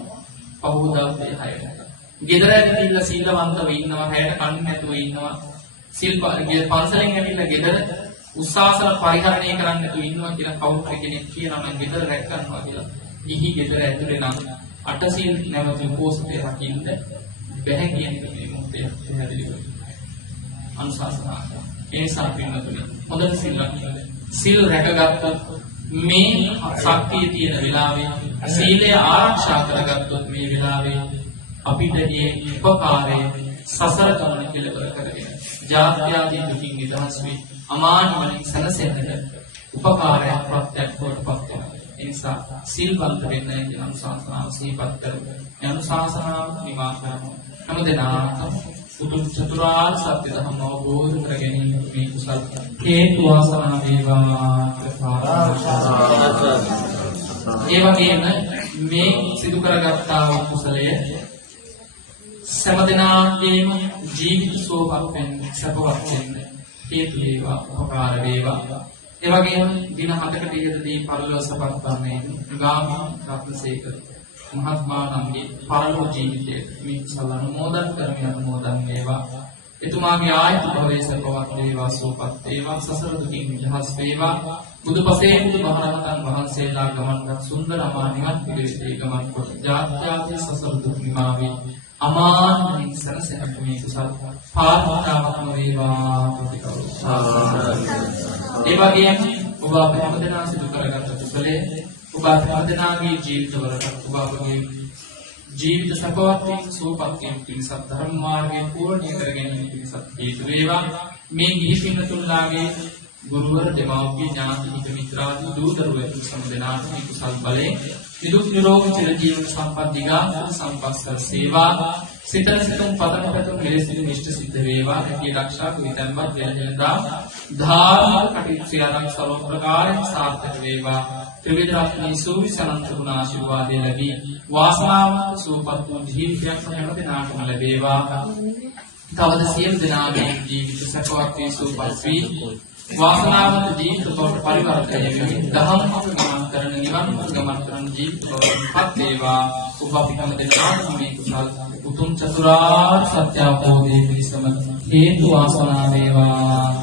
පහුවදා උදේ 6ට. ගෙදර ඇවිල්ලා සීලවන්තව ඉන්නවා 6ට කන්නේ නැතුව ඉන්නවා. පන්සලෙන් ඇවිල්ලා ගෙදර උස්සාසන පරිහරණය කරන්න නැතුව ඉන්නවා කියලා කවුරු කෙනෙක් කියනවා නම් ගෙදර රැක් ගන්නවා කියලා. ඉහි ගෙදර ඇතුලේ නම් අටසිල් නැවතු පොස්තේ රකින්න බැහැ කියන එක මේ මොහොතේ පැහැදිලි වෙනවා. අනුශාසනා. ඒ නිසා පින්වතුනි හොඳට සිල් රකින්න. සිල් රැකගත්තොත් මේ ශක්තිය තියෙන වෙලාවේ සීලය ආරක්ෂා කරගත්තොත් මේ වෙලාවේ අපිට මේ උපකාරයේ සසර ගමන කෙලවර කරගෙන ජාත්‍යාදී දුකින් නිදහස් වී අමානිවලින් සැනසෙන්නට උපකාරයක් ප්‍රත්‍යක්ෂ කොටපත් වෙනවා. ඒ නිසා සීල්බන්ත වෙන්න කියන අනුශාසනාව සිහිපත් කරමු. මේ අනුශාසනාව නිවා කරමු. හැමදෙනාම උතුම් චතුරාර්ය සත්‍ය ධර්ම අවබෝධ කර ගැනීම මේ කුසල් හේතු වාසනා වේවා. ඒ වගේම මේ සිදු කරගත්තා වූ කුසලය සෑමදෙනාගේම ජීවිත සුවපත් වෙන්න, සපවත් වෙන්න හේතු වේවා, උපකාර වේවා. ඒ වගේම දින 7කට ඉහළදී පරලෝක සපත් වන්නේ ගාමී රත්නසේකර මහත්මාණන්ගේ පරලෝක ජීවිතයේ මේ කුසල අනුමෝදන් කරමින් අනුමෝදන් වේවා. එතුමාගේ ආයත භවයේ සපවත් වේවා, සුවපත් වේවා, සසර දුකින් නිදහස් වේවා. බුදුපසේ බුදුමහරහතන් වහන්සේලා ගමන්ගත් සුන්දර අමා නිවන් පිළිවෙතේ ගමන් කොට ජාත්‍යාදී සසර දුක් නිවා වේ. අමානින් සරසෙන්නට මේ කුසල පාරමිතාවක්ම වේවා ප්‍රතිකරු. ඒ වගේම ඔබ අප හැමදෙනා සිදු කරගත් කුසලයේ ඔබ හැමදෙනාගේ ජීවිතවලට ඔබ අපගේ ජීවිත සපවත් වීම සුවපත් වීම පිණිස ධර්ම මාර්ගයේ පූර්ණිය කර ගැනීම පිණිස හේතු වේවා. මේ ගිහි පින්තුල්ලාගේ ගුරුවර දෙමව්පිය ඥාති හිත මිත්‍රාදී දූ දරුවෝ සම්දෙනාට මේ කුසල් බලයෙන් නිදුක් නිරෝගී චිර ජීවන සම්පත් දිගා සම්පස්සර සේවා සිතන සිතුම් පදන පැතුම් මෙලෙසින් නිෂ්ඨ සිද්ධ වේවා. ඇතිය ආරක්ෂා කුවිතම්වත් වෙනදා ධාර්මික කටයුතු සියල්ලන් සම ප්‍රකාරයෙන් සාර්ථක වේවා. ත්‍රිවිධ රත්නයේ සූවිසනන්ත ගුණ ආශිර්වාදය ලැබී වාසනාවන්ත සුවපත් වූ ජීවිතයක් හැම දිනකටම ලැබේවා. තවද සියලු දෙනාගේ ජීවිත සපවත් වී සුවපත් වී වාසනාවන්ත ජීවිත බවට පරිවර්තනය වෙමින් දහම් ගමන් කරන නිවන් ගමන් කරන ජීවිත බවට පත් වේවා. ඔබ අපි හැම දෙනාම මේ කුසල් උතුම් චතුරාර්ය සත්‍ය අවබෝධයේ පිණිසම හේතු වාසනා වේවා.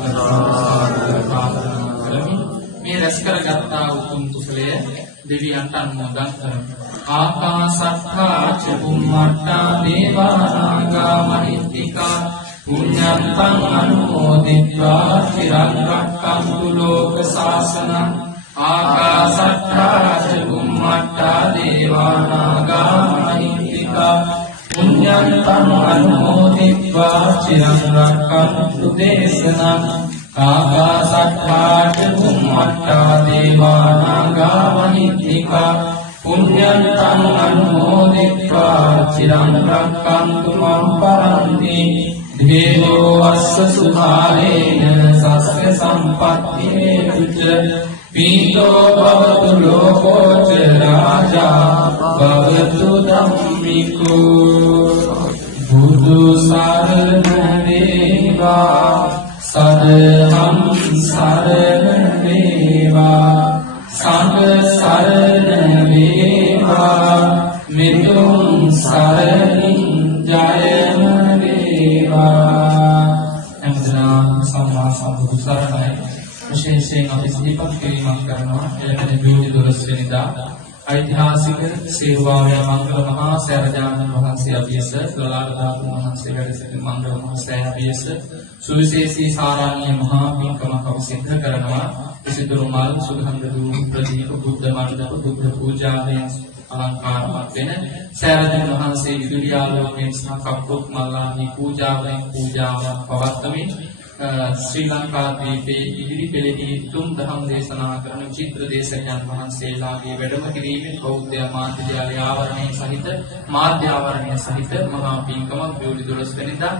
මේ රැස් කරගත්තා උතුම් කුසලය දෙවියන්ට අනුමෝදන් කරමු. ආකාසත්තා ච බුම්මත්තා දේවානාගා මහිත්‍තිකා පුඤ්ඤන්තං අනුමෝදිत्वा චිරං රක්ඛන්තු ලෝක ශාසනං. ආකාසත්තා ච බුම්මත්තා දේවානාගා මහිත්‍තිකා පුඤ්ඤන්තං අනුමෝදිत्वा චිරං රක්ඛන්තු දේශනං. ආකාසත්තා ච බුම්මත්තා දේවානාගා මහිත්‍තිකා පුඤ්ඤන්තං අනුමෝදිत्वा චිරං රක්ඛන්තු මම් පරන්ති. දේවෝ අස්ස සුභාරේන සස්්‍ය සම්පත්ති හේතුච පීතෝ භවතු ලෝකෝච රාජා භවතු ධම්මිකෝ බුදු සරණ වේවා සදහම් සරණ වේවා සංඝ සරණ වේවා මිතුම් සරණින් ජයම වේවා එම්දනා සම්මා සම්බුදු සරණයි විශේෂයෙන් අපි සිහිපත් කිරීමක් කරනවා එළඹෙන ජූලි 12 වෙනිදා ඓතිහාසික සේවාවේ මංගල මහා සෑරජානන් වහන්සේ අභියස ලලාට ධාතුන් වහන්සේ වැඩ සිටි මංගල මහා සෑය අභියස සුවිශේෂී සාරාණීය මහා පින්කමක් අප සිද්ධ කරනවා විසිතුරු මල් සුගන්ධ ධූප ප්‍රදීප බුද්ධ මණ්ඩප බුද්ධ පූජාවෙන් අලංකාරවත් වෙන සෑරජානන් වහන්සේ විදුලි ආලෝකයෙන් සහ කප්පුත් මල්ලාදී පූජාවෙන් පූජාවක් පවත්වමින් ශ්‍රී ලංකා දීපේ ඉදිරි පෙළෙහි තුන් දහම් දේශනා කරන චිත්‍ර දේශකයන් වහන්සේලාගේ වැඩම කිරීමෙන් බෞද්ධ මාධ්‍යාලය ආවරණය සහිත මාධ්‍ය ආවරණය සහිත මහා පින්කමක් ජූලි 12 වෙනිදා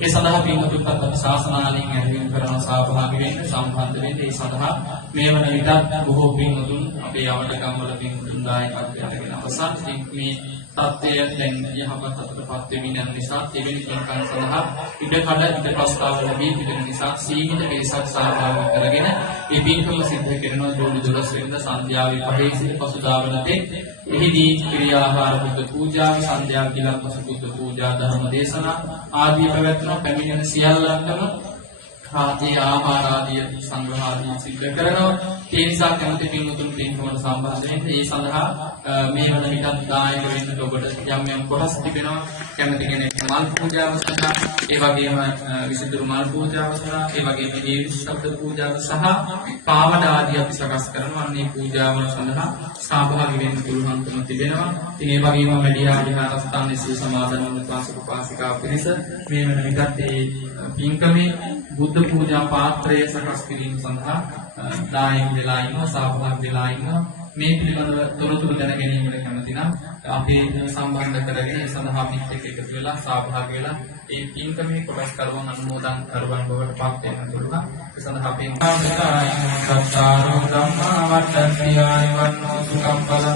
ඒ සඳහා පින්කමක් අපි ශාසනාලයෙන් ඇරෙන්න කරන සහභාගී වෙන්න සම්බන්ධ වෙන්න ඒ සඳහා මේ වන විටත් බොහෝ පින්වතුන් අපේ අවටගම් වල පින්වතුන් දායකත්වයට අරගෙන අවසන් මේ තත්ත්වය දැන් යහපත් අතටපත් වෙමින් යන නිසා එවැනි පින්කම් සඳහා ඉඩකඩ ඉඩ ප්‍රස්තාව ලැබී තිබෙන නිසා සීමිත වේසක් සහභාගී කරගෙන මේ පින්කම සිද්ධ කරනවා ජූලි 12 වෙනිදා සන්ධ්‍යාවේ 5 සිට පසුදා වනතෙක් එහිදී ක්‍රියාහාර බුද්ධ පූජා සන්ධ්‍යා කියලා පසු බුද්ධ පූජා ධර්ම දේශනා ආදී පැවැත්වෙන පැමිණෙන සියල්ලන්ටම ආදී ආහාර ආදී සංග්‍රහ ආදී සිද්ධ කරනවා ඒ නිසා කැමති පින්වතුන් පින්කමට සම්බන්ධ වෙන්න ඒ සඳහා මේ වන විටත් දායක වෙන්න ඔබට යම් කොටස් තිබෙනවා කැමති කෙනෙක් මල් පූජාව සඳහා ඒ වගේම විසිතුරු මල් පූජාව සඳහා ඒ වගේම මේ ශබ්ද පූජාව සහ පාවඩ ආදී අපි සකස් කරනවා අනේ පූජාවල සඳහා සහභාගී වෙන්න පුළුවන්කම තිබෙනවා ඉතින් ඒ වගේම මෙඩියා විහාරස්ථානයේ සිල් සමාදන් වන පාසක පාසිකා පිරිස මේ වන විටත් ඒ පින්කමේ බුද්ධ පූජා පාත්‍රය සකස් කිරීම සඳහා දායක වෙලා ඉන්නවා සහභාගී වෙලා ඉන්නවා මේ පිළිබඳව තොරතුරු දැන ගැනීමට කැමති නම් අපි සම්බන්ධ කරගෙන ඒ සඳහා අපිත් එක්ක එකතු වෙලා සහභාගී වෙලා ඒ පින්කමේ කොටස් කරවන අනුමෝදන් කරවන් බවට පත් වෙන්න පුළුවන් ඒ සඳහා අපි සත්තාරෝ ධම්මා වට්ටියාය වන්නෝ සුඛං බල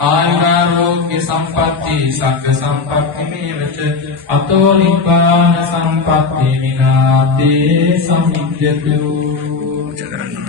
ආයුරෝග්‍ය සම්පatti සංඝ සම්පatti මේවච අතෝ නිබ්බාන සම්පatti විනාතේ සම්මිජ්ජතු චරණ